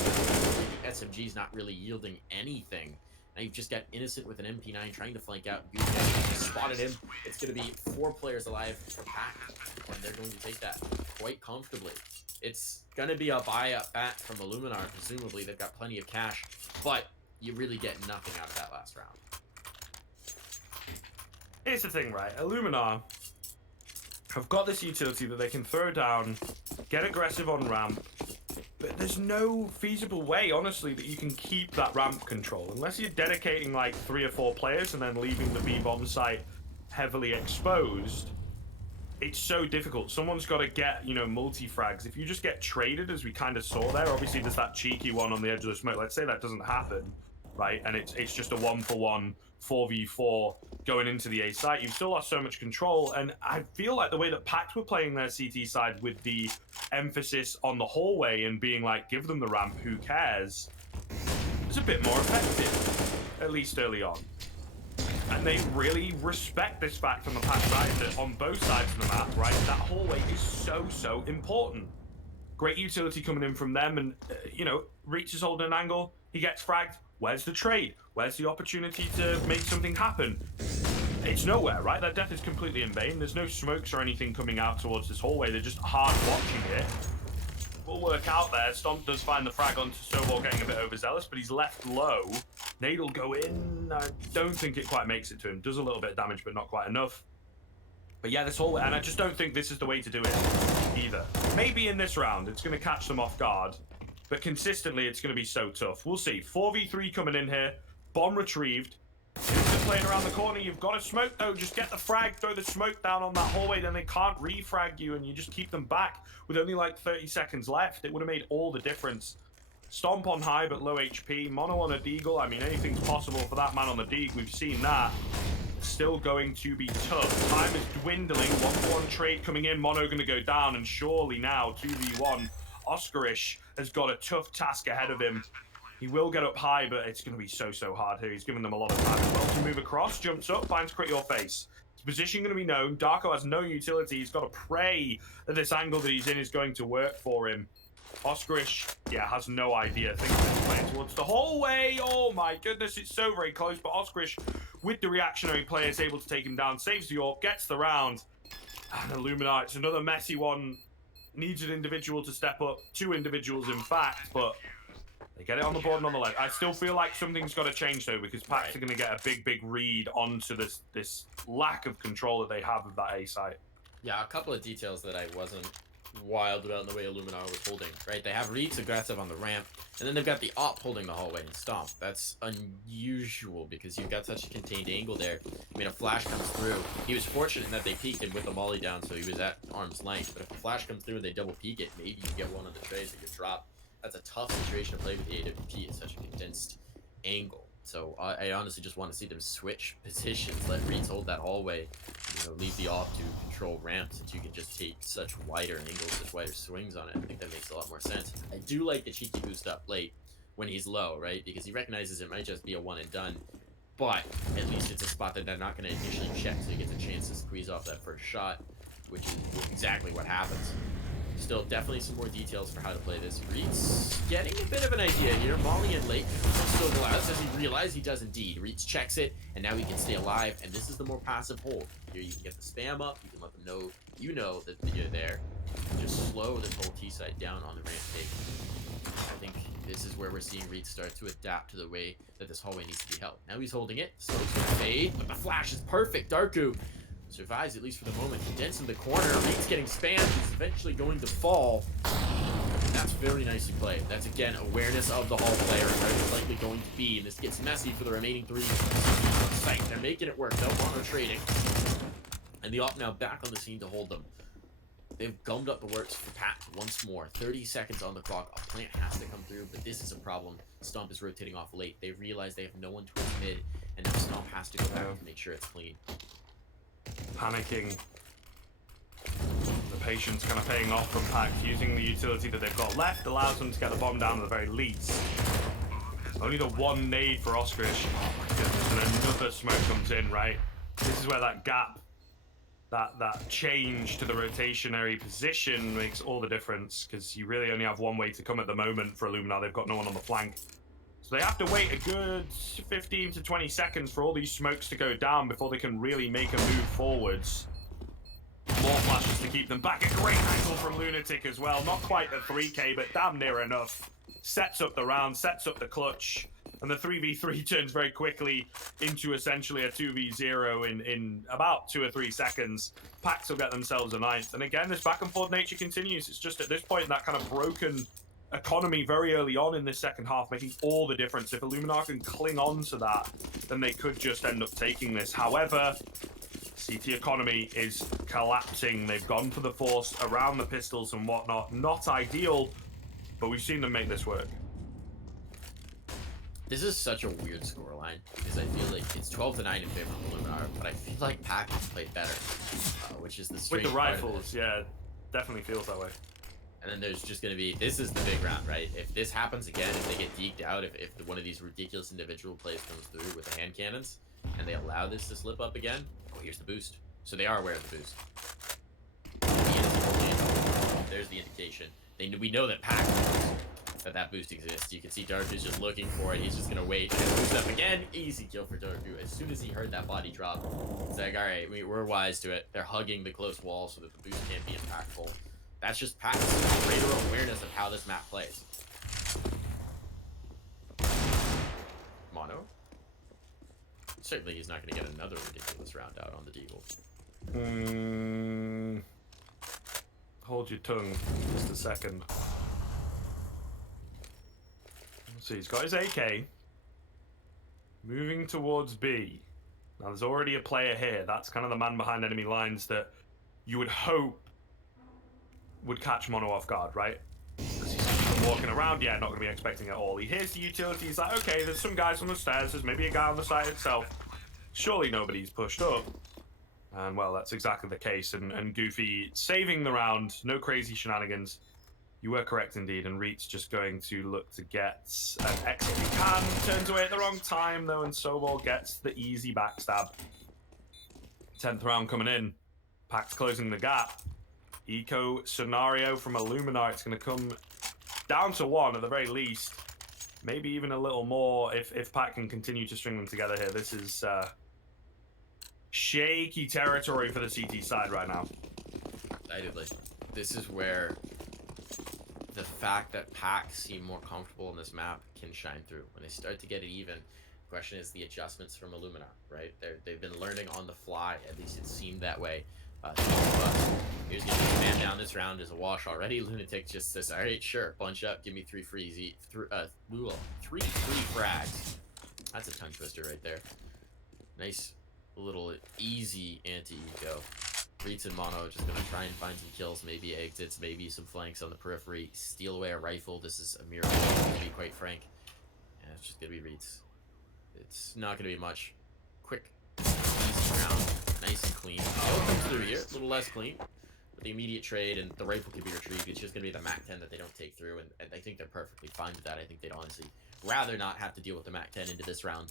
SMG's not really yielding anything. Now you've just got Innocent with an MP9 trying to flank out. Goofy spotted him. It's going to be 4 players alive for Pact, and they're going to take that quite comfortably. It's going to be a buy up bat from Illuminar, presumably. They've got plenty of cash, but you really get nothing out of that last round. Here's the thing, right? Illuminar have got this utility that they can throw down, get aggressive on ramp, but there's no feasible way, honestly, that you can keep that ramp control. Unless you're dedicating like 3 or 4 players and then leaving the B-bomb site heavily exposed, it's so difficult. Someone's got to get, you know, multi-frags. If you just get traded, as we kind of saw there, obviously there's that cheeky one on the edge of the smoke. Let's say that doesn't happen, right? And it's just a 1-for-1, 4v4 going into the A site. You've still lost so much control, and I feel like the way that Pact were playing their CT side with the emphasis on the hallway and being like, give them the ramp, who cares, was a bit more effective, at least early on. And they really respect this fact on the Pact side that on both sides of the map, right, that hallway is so important. Great utility coming in from them, and, you know, Reach is holding an angle, he gets fragged. Where's the trade? Where's the opportunity to make something happen? It's nowhere, right? That death is completely in vain. There's no smokes or anything coming out towards this hallway. They're just hard watching it. Will work out there. Stomp does find the frag onto Snowball, getting a bit overzealous, but he's left low. Nade will go in. I don't think it quite makes it to him. Does a little bit of damage, but not quite enough. But yeah, this hallway, and I just don't think this is the way to do it either. Maybe in this round, it's going to catch them off guard. But consistently, it's going to be so tough. We'll see. 4v3 coming in here. Bomb retrieved. Innocent playing around the corner. You've got to smoke, though. Just get the frag. Throw the smoke down on that hallway. Then they can't refrag you, and you just keep them back with only like 30 seconds left. It would have made all the difference. Stomp on high, but low HP. Mono on a Deagle. I mean, anything's possible for that man on the Deagle. We've seen that. Still going to be tough. Time is dwindling. 1-for-1 trade coming in. Mono going to go down, and surely now 2v1. Oscarish has got a tough task ahead of him. He will get up high, but it's going to be so hard here. He's giving them a lot of time as well to move across. Jumps up, finds crit your face. His position going to be known. Darko has no utility. He's got to pray that this angle that he's in is going to work for him. Oscarish, yeah, has no idea. Thinks he's playing towards the hallway. Oh my goodness, it's so very close. But Oscarish, with the reactionary play, is able to take him down. Saves the AWP, gets the round. And Illuminar, it's another messy one. Needs an individual to step up. 2 individuals, in fact, but they get it on the board and on the left. I still feel like something's got to change, though, because Pact are going to get a big read onto this lack of control that they have of that A site. Yeah, a couple of details that I wasn't wild about in the way Illuminar was holding, right? They have Reeds aggressive on the ramp, and then they've got the op holding the hallway and Stomp. That's unusual because you've got such a contained angle there. I mean, a flash comes through. He was fortunate in that they peeked him with the molly down, so he was at arm's length. But if a flash comes through and they double peek it, maybe you get one on the trays that get dropped. That's a tough situation to play with the AWP. It's such a condensed angle. So I honestly just want to see them switch positions, let Reeds hold that hallway, leave the off to control ramp, since you can just take such wider angles, such wider swings on it. I think that makes a lot more sense. I do like the cheeky boost up late when he's low, right? Because he recognizes it might just be a one and done, but at least it's a spot that they're not going to initially check, so he gets a chance to squeeze off that first shot, which is exactly what happens. Still, definitely some more details for how to play this. Reeds getting a bit of an idea here. Molly in late. Still allows as he realizes he does indeed. Reeds checks it, and now he can stay alive, and this is the more passive hold. Here you can get the spam up, you can let them know that you're there. Just slow this whole T side down on the ramp take. I think this is where we're seeing Reeds start to adapt to the way that this hallway needs to be held. Now he's holding it. Slows to fade, but the flash is perfect. Darku survives, at least for the moment. Condensed in the corner. Reeds getting spammed. He's eventually going to fall. And that's very nicely played. That's, again, awareness of the hall player and where it's likely going to be. And this gets messy for the remaining 3 on site. They're making it work. No mono trading. And the op now back on the scene to hold them. They've gummed up the works for Pact once more. 30 seconds on the clock. A plant has to come through, but this is a problem. Stomp is rotating off late. They realize they have no one towards mid, and now Stomp has to go back to make sure it's clean. Panicking. The patience kind of paying off from Pact. Using the utility that they've got left allows them to get the bomb down at the very least. Only the 1 nade for Oscarish. Oh my goodness, and another smoke comes in, right? This is where that gap, that change to the rotationary position makes all the difference, because you really only have one way to come at the moment for Illuminar. They've got no one on the flank. So they have to wait a good 15 to 20 seconds for all these smokes to go down before they can really make a move forwards. More flashes to keep them back. A great angle from Lunatic as well. Not quite a 3K, but damn near enough. Sets up the round, sets up the clutch. And the 3v3 turns very quickly into essentially a 2v0 in about 2 or 3 seconds. Pact will get themselves a 9th. And again, this back and forth nature continues. It's just at this point that kind of broken economy very early on in this second half, making all the difference. If Illuminar can cling on to that, then they could just end up taking this. However, CT economy is collapsing. They've gone for the force around the pistols and whatnot. Not ideal, but we've seen them make this work. This is such a weird scoreline because I feel like it's 12-9 in favor of Illuminar, but I feel like Pact has played better, which is the strange with the part of rifles. Yeah, definitely feels that way. And then there's just going to be, this is the big round, right? If this happens again, if they get deked out, if one of these ridiculous individual plays comes through with the hand cannons, and they allow this to slip up again, oh, here's the boost. So they are aware of the boost. There's the indication. We know that Pact knows that boost exists. You can see Darku's just looking for it. He's just going to wait. And boost up again. Easy kill for Darku. As soon as he heard that body drop, it's like, all right, we're wise to it. They're hugging the close wall so that the boost can't be impactful. That's just Pact's greater awareness of how this map plays. Mono? Certainly he's not going to get another ridiculous round out on the Deagle. Hold your tongue just a second. Let's see, he's got his AK. Moving towards B. Now there's already a player here. That's kind of the man behind enemy lines that you would hope would catch Mono off guard, right? Because he's walking around, yeah, not going to be expecting it all. He hears the utility, he's like, okay, there's some guys on the stairs, there's maybe a guy on the site itself. Surely nobody's pushed up. And well, that's exactly the case. And Goofy saving the round, no crazy shenanigans. You were correct indeed, and Reet's just going to look to get an exit. He can, turns away at the wrong time though, and Sobol gets the easy backstab. 10th round coming in. Pact closing the gap. Eco scenario from Illuminar. It's going to come down to 1 at the very least. Maybe even a little more if Pact can continue to string them together here. This is shaky territory for the CT side right now. Decidedly. This is where the fact that Pact seem more comfortable in this map can shine through. When they start to get it even, the question is the adjustments from Illuminar, right? They've been learning on the fly, at least it seemed that way. Here's gonna be a man down this round is a wash already. Lunatic just says, alright, sure, bunch up, give me 3 free frags. That's a tongue twister right there. Nice little easy anti-eco. Reets and Mono just gonna try and find some kills, maybe exits, maybe some flanks on the periphery, steal away a rifle. This is a miracle, to be quite frank. And it's just gonna be Reets. It's not gonna be much. Quick, easy round, nice and clean. Kill comes through here, a little less clean. But the immediate trade and the rifle can be retrieved. It's just gonna be the Mac 10 that they don't take through, and I think they're perfectly fine with that. I think they'd honestly rather not have to deal with the Mac 10 into this round.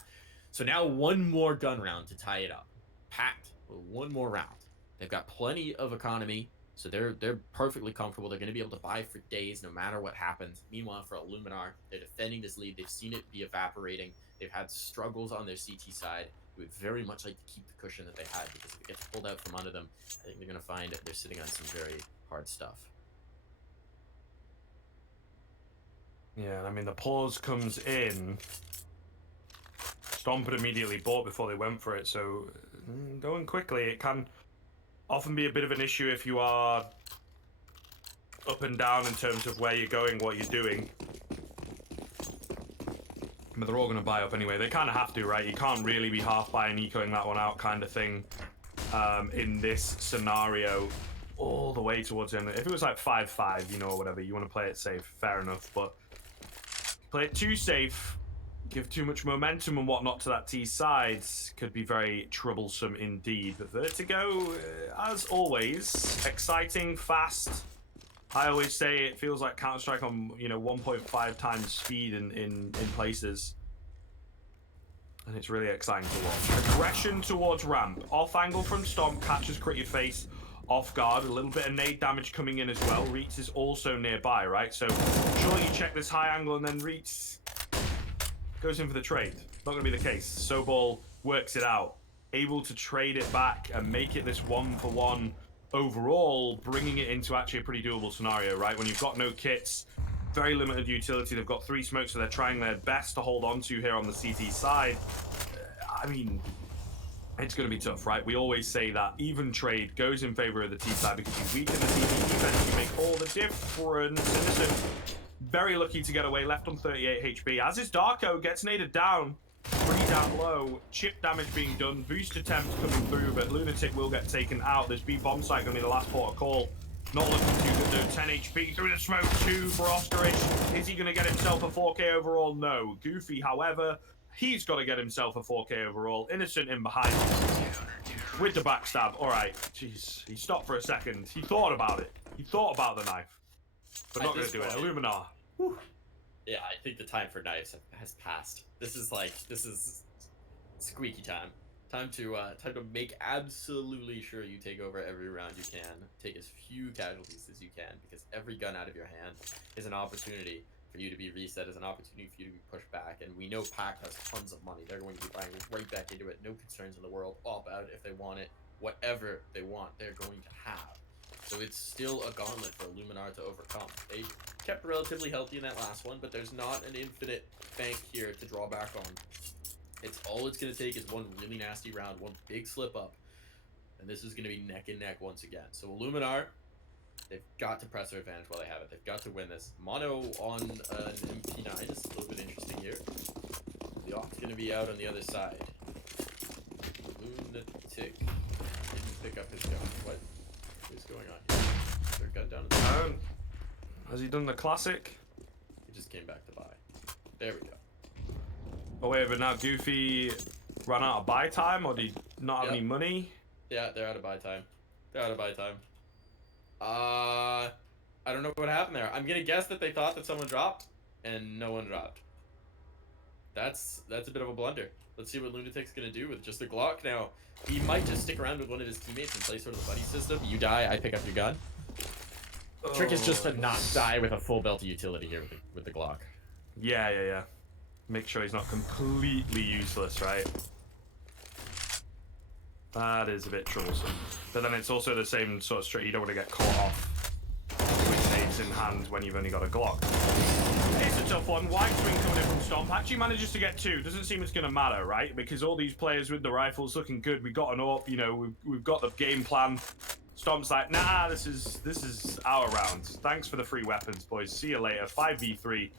So now one more gun round to tie it up. Pact with one more round. They've got plenty of economy, so they're perfectly comfortable. They're going to be able to buy for days no matter what happens. Meanwhile, for Illuminar, they're defending this lead. They've seen it be evaporating. They've had struggles on their CT side. They would very much like to keep the cushion that they had, because if it gets pulled out from under them, I think they're going to find that they're sitting on some very hard stuff. Yeah, I mean, the pause comes in. Stomp had immediately bought before they went for it, so going quickly, it can often be a bit of an issue if you are up and down in terms of where you're going, what you're doing. But they're all going to buy up anyway. They kind of have to, right? You can't really be half buying, ecoing that one out kind of thing in this scenario all the way towards the end. If it was like 5-5, you know, or whatever, you want to play it safe, fair enough. But play it too safe, give too much momentum and whatnot to that T side, could be very troublesome indeed. But Vertigo, as always, exciting, fast. I always say it feels like Counter-Strike on, you know, 1.5 times speed in places. And it's really exciting to watch. Aggression towards ramp. Off angle from Stomp, catches Crit Your Face off guard. A little bit of nade damage coming in as well. Reets is also nearby, right? So surely you check this high angle and then Reets goes in for the trade. Not going to be the case. Sobol works it out. Able to trade it back and make it this 1-for-1 overall, bringing it into actually a pretty doable scenario, right? When you've got no kits, very limited utility. They've got 3 smokes, so they're trying their best to hold on to here on the CT side. I mean, it's going to be tough, right? We always say that even trade goes in favor of the T side because you weaken the CT defense, you make all the difference. Innocent, very lucky to get away, left on 38 HP. As is Darko, gets naded down, pretty down low. Chip damage being done, boost attempt coming through, but Lunatic will get taken out. This B bomb site going to be the last port of call. Not looking too good though. 10 HP through the smoke, 2 for Oscarich. Is he going to get himself a 4K overall? No. Goofy, however, he's got to get himself a 4K overall. Innocent in behind with the backstab. All right, jeez. He stopped for a second. He thought about it. He thought about the knife, but not going to do it. Illuminar. Whew. Yeah, I think the time for knives has passed. This is squeaky time. Time to make absolutely sure you take over every round you can. Take as few casualties as you can, because every gun out of your hand is an opportunity for you to be reset, is an opportunity for you to be pushed back. And we know Pact has tons of money. They're going to be buying right back into it. No concerns in the world. All about it if they want it. Whatever they want, they're going to have. So it's still a gauntlet for Illuminar to overcome. They kept relatively healthy in that last one, but there's not an infinite bank here to draw back on. All it's going to take is one really nasty round, one big slip up, and this is going to be neck and neck once again. So Illuminar, they've got to press their advantage while they have it. They've got to win this. Mono on an MP9 is a little bit interesting here. The Oct's going to be out on the other side. Lunatic didn't pick up his gun. What is going on here? Is there a gun down in the Has he done the classic? He just came back to buy. There we go. Oh wait, but now Goofy ran out of buy time, or did he not have any money? Yeah, they're out of buy time. They're out of buy time. I I don't know what happened there. I'm gonna guess that they thought that someone dropped, and no one dropped. That's a bit of a blunder. Let's see what Lunatic's gonna do with just a Glock now. He might just stick around with one of his teammates and play sort of the buddy system. You die, I pick up your gun. The trick is just to not die with a full belt of utility here with the Glock. Yeah. Make sure he's not completely useless, right? That is a bit troublesome. But then it's also the same sort of straight. You don't want to get caught off with nades in hand when you've only got a Glock. It's a tough one. Wide swing coming in from Stomp. Actually manages to get 2. Doesn't seem it's going to matter, right? Because all these players with the rifles looking good. We got an AWP, you know, we've got the game plan. Stomp's like, nah, this is our round. Thanks for the free weapons, boys. See you later. 5v3.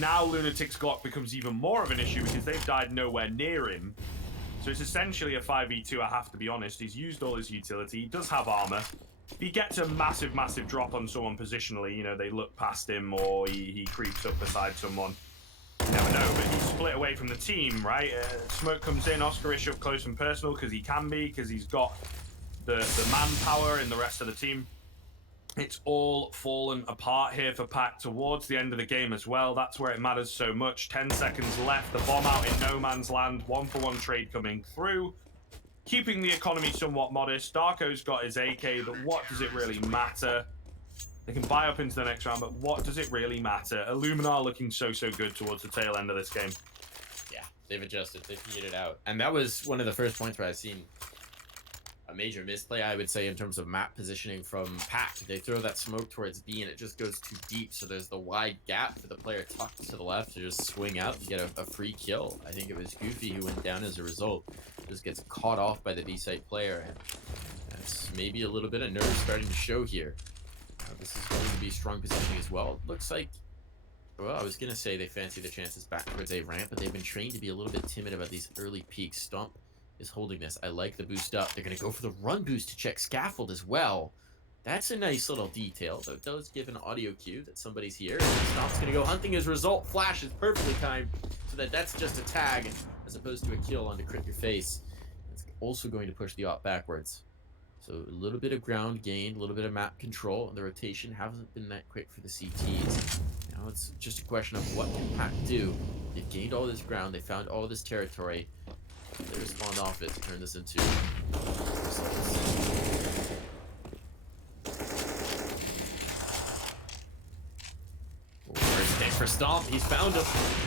Now Lunatic's Glock becomes even more of an issue because they've died nowhere near him. So it's essentially a 5v2, I have to be honest. He's used all his utility. He does have armor. If he gets a massive drop on someone positionally, you know, they look past him or he creeps up beside someone. You never know, but he's split away from the team, right? Smoke comes in, Oscarish up close and personal because he can be, because he's got the manpower in the rest of the team. It's all fallen apart here for Pact towards the end of the game as well. That's where it matters so much. 10 seconds left. The bomb out in no man's land. 1-for-1 trade coming through. Keeping the economy somewhat modest. Darko's got his AK, but what does it really matter? They can buy up into the next round, but what does it really matter? Illuminar looking so good towards the tail end of this game. Yeah, they've adjusted. They've figured it out. And that was one of the first points where I've seen a major misplay, I would say, in terms of map positioning from Pact. They throw that smoke towards B and it just goes too deep, so there's the wide gap for the player tucked to the left to just swing out to get a free kill. I think it was Goofy who went down as a result. Just gets caught off by the B-site player, and that's maybe a little bit of nerves starting to show here. This is going to be strong positioning as well. Looks like, well, I was going to say they fancy the chances back towards A ramp, but they've been trained to be a little bit timid about these early peaks. Stomp is holding this. I like the boost up. They're going to go for the run boost to check scaffold as well. That's a nice little detail, though it does give an audio cue that somebody's here. Stomp's going to go hunting his result. Flash is perfectly timed so that that's just a tag as opposed to a kill on to crit your face. It's also going to push the op backwards. So a little bit of ground gain, a little bit of map control. The rotation hasn't been that quick for the CTs. Now it's just a question of what can Pact do. They've gained all this ground. They found all this territory. They respond off it to turn this into results. First hit for Stomp. He's found him.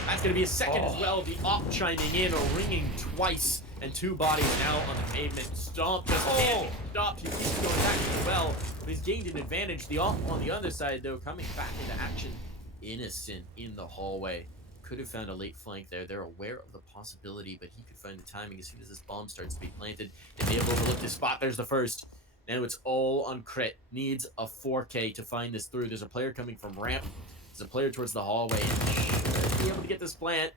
That's going to be a second as well. The op chiming in or ringing twice. And 2 bodies now on the pavement. Stomp just can't be stopped. He keeps going back as well. But he's gained an advantage. The op on the other side, though, coming back into action. Innocent in the hallway. Could have found a late flank there. They're aware of the possibility, but he could find the timing as soon as this bomb starts to be planted. They may have overlooked his spot. There's the first. Now it's all on crit. Needs a 4K to find this through. There's a player coming from ramp. There's a player towards the hallway. Should be able to get this plant.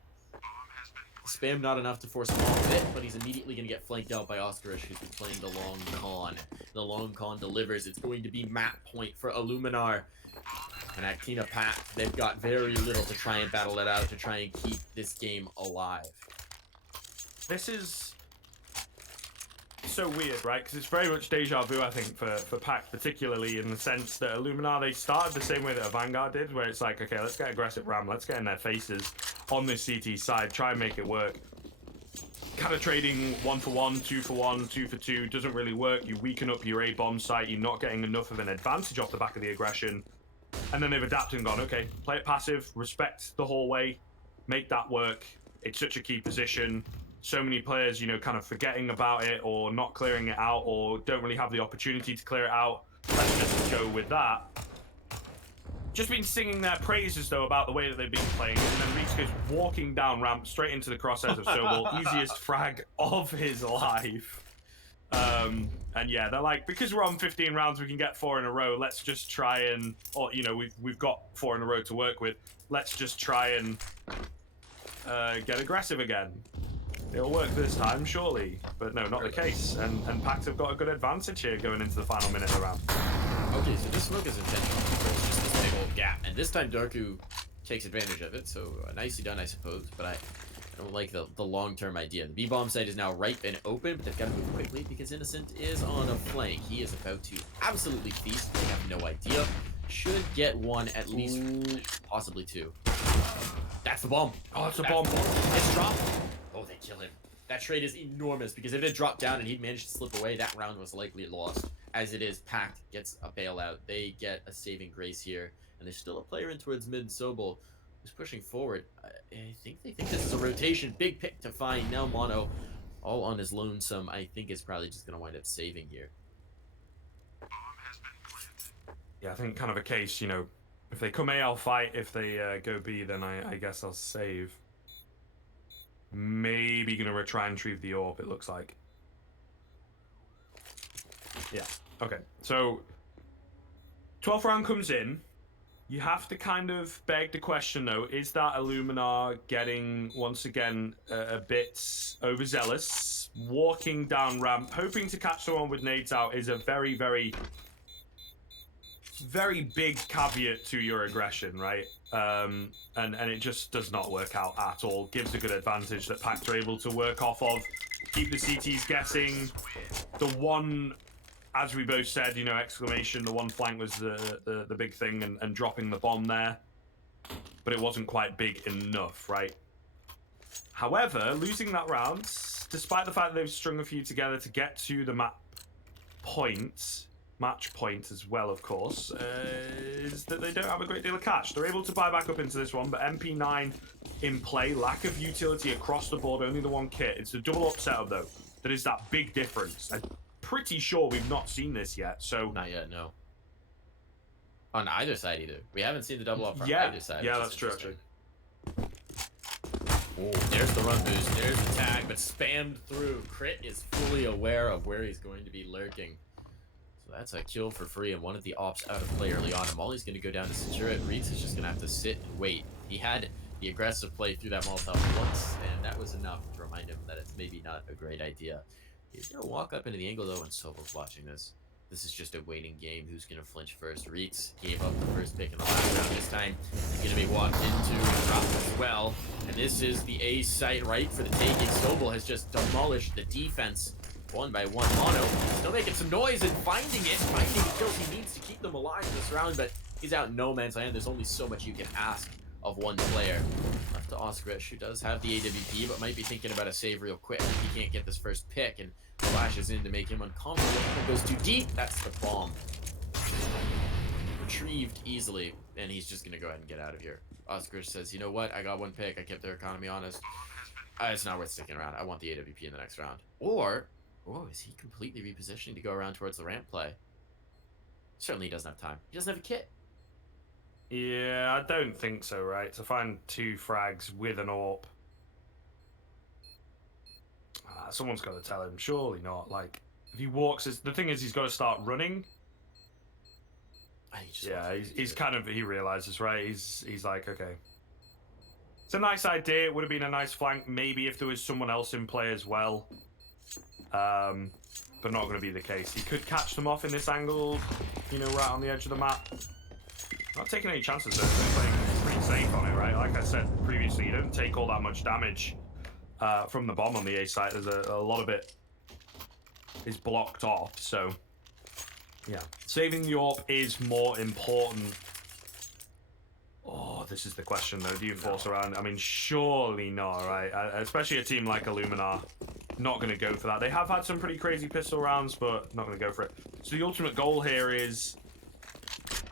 Spam not enough to force him off it, but he's immediately going to get flanked out by Oscarish, who's been playing the long con. The long con delivers. It's going to be map point for Illuminar. And Actina Pact, they've got very little to try and battle it out, to try and keep this game alive. This is so weird, right? Because it's very much deja vu, I think, for Pact, particularly in the sense that Illuminar, they started the same way that a Vanguard did, where it's like, okay, let's get aggressive ram, let's get in their faces on this CT side, try and make it work. Kind of trading 1-for-1, 2-for-1, 2-for-2 doesn't really work. You weaken up your A bomb site, you're not getting enough of an advantage off the back of the aggression. And then they've adapted and gone, okay, play it passive, respect the hallway, make that work. It's such a key position. So many players, you know, kind of forgetting about it or not clearing it out or don't really have the opportunity to clear it out. Let's just go with that. Just been singing their praises, though, about the way that they've been playing. And then Reeks goes walking down ramp straight into the crosshairs of Sobel. Easiest frag of his life. And yeah, they're like, because we're on 15 rounds, we can get 4 in a row. Let's just try and, or you know, we've got 4 in a row to work with. Let's just try and get aggressive again. It'll work this time, surely. But no, not the case. And Pact have got a good advantage here going into the final minute of the round. Okay, so this smoke is intentional. It's just this big old gap. And this time Darku takes advantage of it, so nicely done, I suppose. But I don't like the long-term idea. The B-bomb site is now ripe and open, but they've got to move quickly because Innocent is on a flank. He is about to absolutely feast. They have no idea. should get one, at least, possibly two. That's the bomb. Oh, it's a bomb. It's dropped. Oh, they kill him. That trade is enormous because if it had dropped down and he'd managed to slip away, that round was likely lost. As it is, Pact gets a bailout. They get a saving grace here, and there's still a player in towards mid. Sobel who's pushing forward. I think they think this is a rotation. Big pick to find. Now Mono, all on his lonesome. I think is probably just going to wind up saving here. Yeah, I think kind of a case, you know, if they come A, I'll fight. If they go B, then I guess I'll save. Maybe going to try and retrieve the AWP, it looks like. Yeah, okay. So, 12th round comes in. You have to kind of beg the question, though, is that Illuminar getting, once again, a bit overzealous? Walking down ramp, hoping to catch someone with nades out is a very, very, very big caveat to your aggression, right? And it just does not work out at all. Gives a good advantage that Pact are able to work off of. Keep the CTs guessing. The one, as we both said, you know, exclamation, the one flank was the big thing and dropping the bomb there. But it wasn't quite big enough, right? However, losing that round, despite the fact that they've strung a few together to get to the match point as well, of course, is that they don't have a great deal of cash. They're able to buy back up into this one, but MP9 in play, lack of utility across the board, only the one kit. It's the double up setup, though, that is that big difference. I'm pretty sure we've not seen this yet, so... Not yet, no. On either side, either. We haven't seen the double up from either side. Yeah, that's true, actually. Oh, there's the run boost, there's the tag, but spammed through. Crit is fully aware of where he's going to be lurking. So that's a kill for free, and one of the ops out of play early on. And Molly's going to go down to secure it. Reeds is just going to have to sit and wait. He had the aggressive play through that Molotov once, and that was enough to remind him that it's maybe not a great idea. He's going to walk up into the angle, though, and Sobel's watching this. This is just a waiting game. Who's going to flinch first? Reeds gave up the first pick in the last round. This time, he's going to be walked into and dropped as well. And this is the A site right for the taking. Sobel has just demolished the defense one by one. Mono still making some noise and finding the kills he needs to keep them alive in this round, but he's out in no man's land. There's only so much you can ask of one player. Left to Oscarish, who does have the AWP, but might be thinking about a save real quick if he can't get this first pick, and flashes in to make him uncomfortable. It goes too deep. That's the bomb. Retrieved easily, and he's just going to go ahead and get out of here. Oscarish says, you know what? I got one pick. I kept their economy honest. It's not worth sticking around. I want the AWP in the next round. Or, oh, is he completely repositioning to go around towards the ramp play? Certainly he doesn't have time. He doesn't have a kit. Yeah, I don't think so, right? To find two frags with an AWP. Someone's got to tell him. Surely not. Like, if he walks, the thing is, he's got to start running. Yeah, he's kind of, he realizes, right? He's like, okay. It's a nice idea. It would have been a nice flank, maybe if there was someone else in play as well. But not going to be the case. He could catch them off in this angle, you know, right on the edge of the map. Not taking any chances, though. They're playing pretty safe on it, right? Like I said previously, you don't take all that much damage from the bomb on the A site. There's a lot of it is blocked off, so yeah. Saving the AWP is more important. Oh, this is the question, though. Do you force around? I mean, surely not, right? Especially a team like Illuminar. Not going to go for that. They have had some pretty crazy pistol rounds, but not going to go for it. So the ultimate goal here is...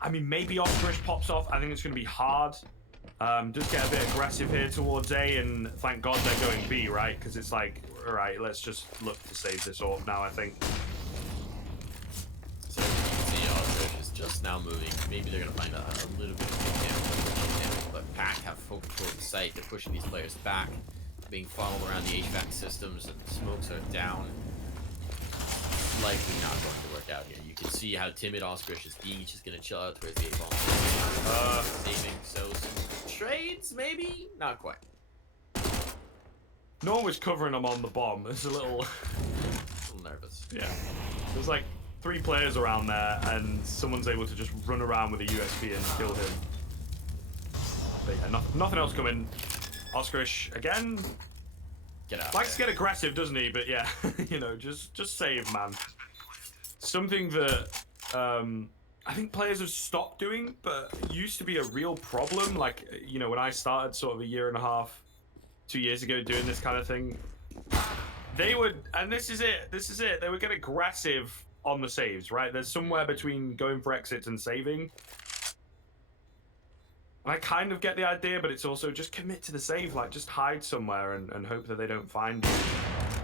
I mean, maybe Oscarish pops off. I think it's going to be hard. Just get a bit aggressive here towards A, and thank God they're going B, right? Because it's like, all right, let's just look to save this AWP now, I think. So you can see Oscarish is just now moving. Maybe they're going to find a little bit of damage, but Pact have full control of the site. They're pushing these players back, being funneled around the HVAC systems, and the smokes are down. Likely not going to work out here. You can see how timid Oscarish is being. He's just going to chill out towards the A-bomb. Saving, so some trades, maybe? Not quite. No one was covering him on the bomb. It's a little Nervous. Yeah. There's like 3 players around there, and someone's able to just run around with a USB and kill him. But yeah, nothing else coming. Oscarish again. Get out. Likes to get aggressive, doesn't he? But yeah, you know, just save, man. Something that I think players have stopped doing, but it used to be a real problem. Like, you know, when I started sort of a year and a half, 2 years ago doing this kind of thing, they would, and this is it, they would get aggressive on the saves, right? There's somewhere between going for exits and saving. I kind of get the idea, but it's also just commit to the save, like just hide somewhere and hope that they don't find you.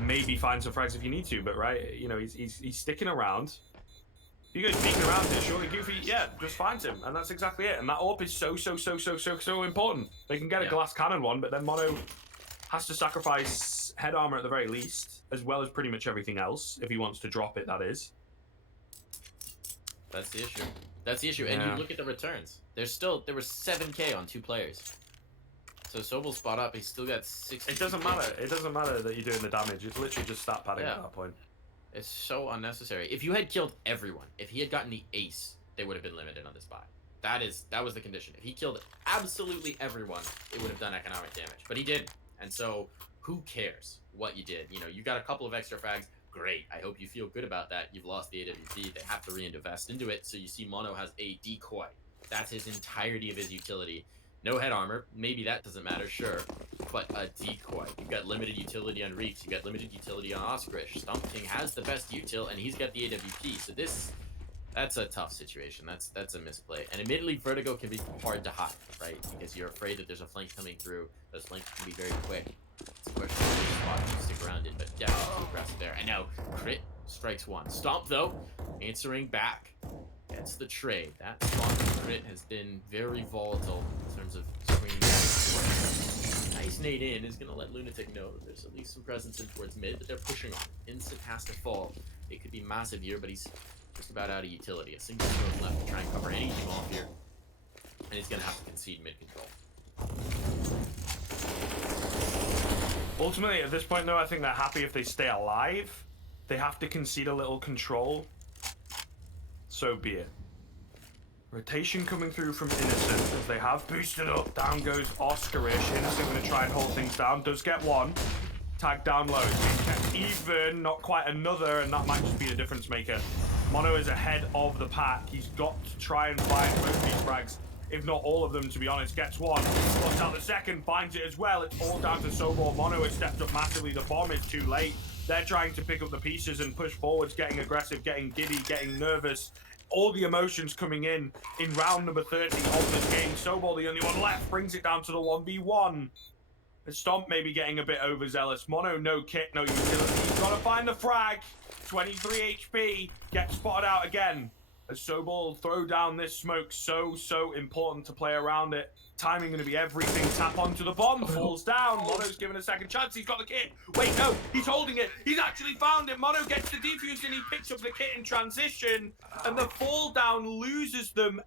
Maybe find some frags if you need to, but right, you know, he's sticking around. If you go sneaking around it, surely Goofy, yeah, just finds him, and that's exactly it. And that AWP is so important. They can get a glass cannon one, but then Mono has to sacrifice head armor at the very least, as well as pretty much everything else, if he wants to drop it, that is. That's the issue. That's the issue. Yeah. And you look at the returns. There was 7K on 2 players. So Sobel spot up, he's still got 60. It doesn't matter. It doesn't matter that you're doing the damage. It's literally just stat padding at that point. It's so unnecessary. If you had killed everyone, if he had gotten the ace, they would have been limited on this buy. That was the condition. If he killed absolutely everyone, it would have done economic damage. But he didn't. And so who cares what you did? You know, you got a couple of extra frags. Great. I hope you feel good about that. You've lost the AWP. They have to reinvest into it. So you see Mono has a decoy. That's his entirety of his utility. No head armor. Maybe that doesn't matter, sure. But a decoy. You've got limited utility on Reeks. You've got limited utility on Oscarish. Stomp King has the best util, and he's got the AWP. So that's a tough situation. That's a misplay. And admittedly, Vertigo can be hard to hide, right? Because you're afraid that there's a flank coming through. Those flanks can be very quick. It's a question of which spot you stick around in, but definitely too aggressive there. And now, crit strikes one. Stomp, though, answering back. Gets the trade. That spawn crit has been very volatile in terms of screening back. Nice nade in is going to let Lunatic know that there's at least some presence in towards mid, but they're pushing on. Instant has to fall. It could be massive here, but he's just about out of utility. A single throw left to try and cover anything off here, and he's going to have to concede mid control. Ultimately, at this point, though, I think they're happy if they stay alive. They have to concede a little control. So be it. Rotation coming through from Innocent as they have boosted up. Down goes Oscarish. Innocent going to try and hold things down. Does get one. Tag down low. It's kept even. Not quite another, and that might just be the difference maker. Mono is ahead of the pack. He's got to try and find both these frags, if not all of them, to be honest. Gets one. Puts out the second. Finds it as well. It's all down to Sobor. Mono has stepped up massively. The bomb is too late. They're trying to pick up the pieces and push forwards, getting aggressive, getting giddy, getting nervous. All the emotions coming in round number 30 of this game. Sobol, the only one left, brings it down to the 1v1. The Stomp maybe getting a bit overzealous. Mono, no kit, no utility. He's got to find the frag. 23 HP. Gets spotted out again. As Sobol throw down this smoke, so important to play around it. Timing going to be everything. Tap onto the bomb, falls down. Mono's given a second chance. He's got the kit. Wait, no, he's holding it. He's actually found it. Mono gets the defuse and he picks up the kit in transition. And the fall down loses them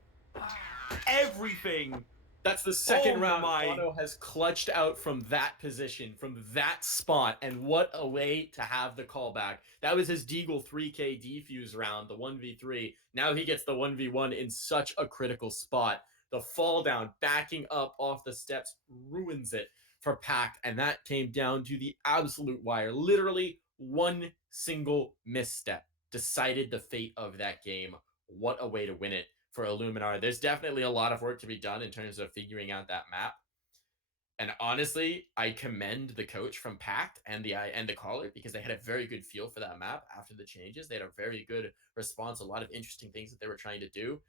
everything. That's the second round Mono has clutched out from that position, from that spot, and what a way to have the callback. That was his Deagle 3K defuse round, the 1v3. Now he gets the 1v1 in such a critical spot. The fall down, backing up off the steps, ruins it for Pact, and that came down to the absolute wire. Literally one single misstep decided the fate of that game. What a way to win it for Illuminar. There's definitely a lot of work to be done in terms of figuring out that map. And honestly, I commend the coach from Pact and the caller because they had a very good feel for that map after the changes. They had a very good response, a lot of interesting things that they were trying to do.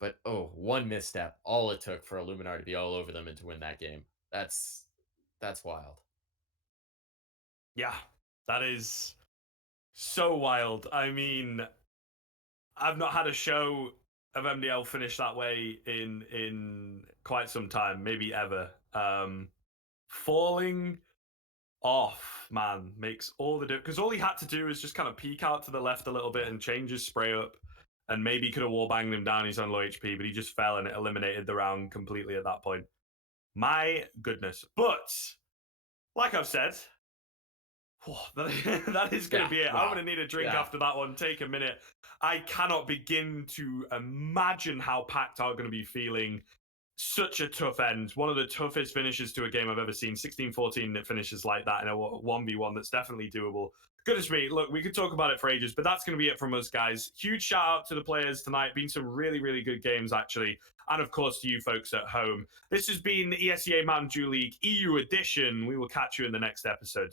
But one misstep, all it took for Illuminar to be all over them and to win that game. That's wild. Yeah, that is so wild. I mean, I've not had a show of MDL finish that way in quite some time, maybe ever. Falling off, man, makes all the difference. Because all he had to do is just kind of peek out to the left a little bit and change his spray up. And maybe he could have wallbanged him down. He's on low HP, but he just fell and it eliminated the round completely at that point. My goodness. But, like I've said, that is going to be it. Wow. I'm going to need a drink after that one. Take a minute. I cannot begin to imagine how Pact are going to be feeling such a tough end. One of the toughest finishes to a game I've ever seen. 16-14 that finishes like that in a 1v1 that's definitely doable. Goodness me, look, we could talk about it for ages, but that's going to be it from us, guys. Huge shout out to the players tonight. Been some really, really good games, actually. And of course, to you folks at home. This has been the ESEA Mountain Dew League EU edition. We will catch you in the next episode.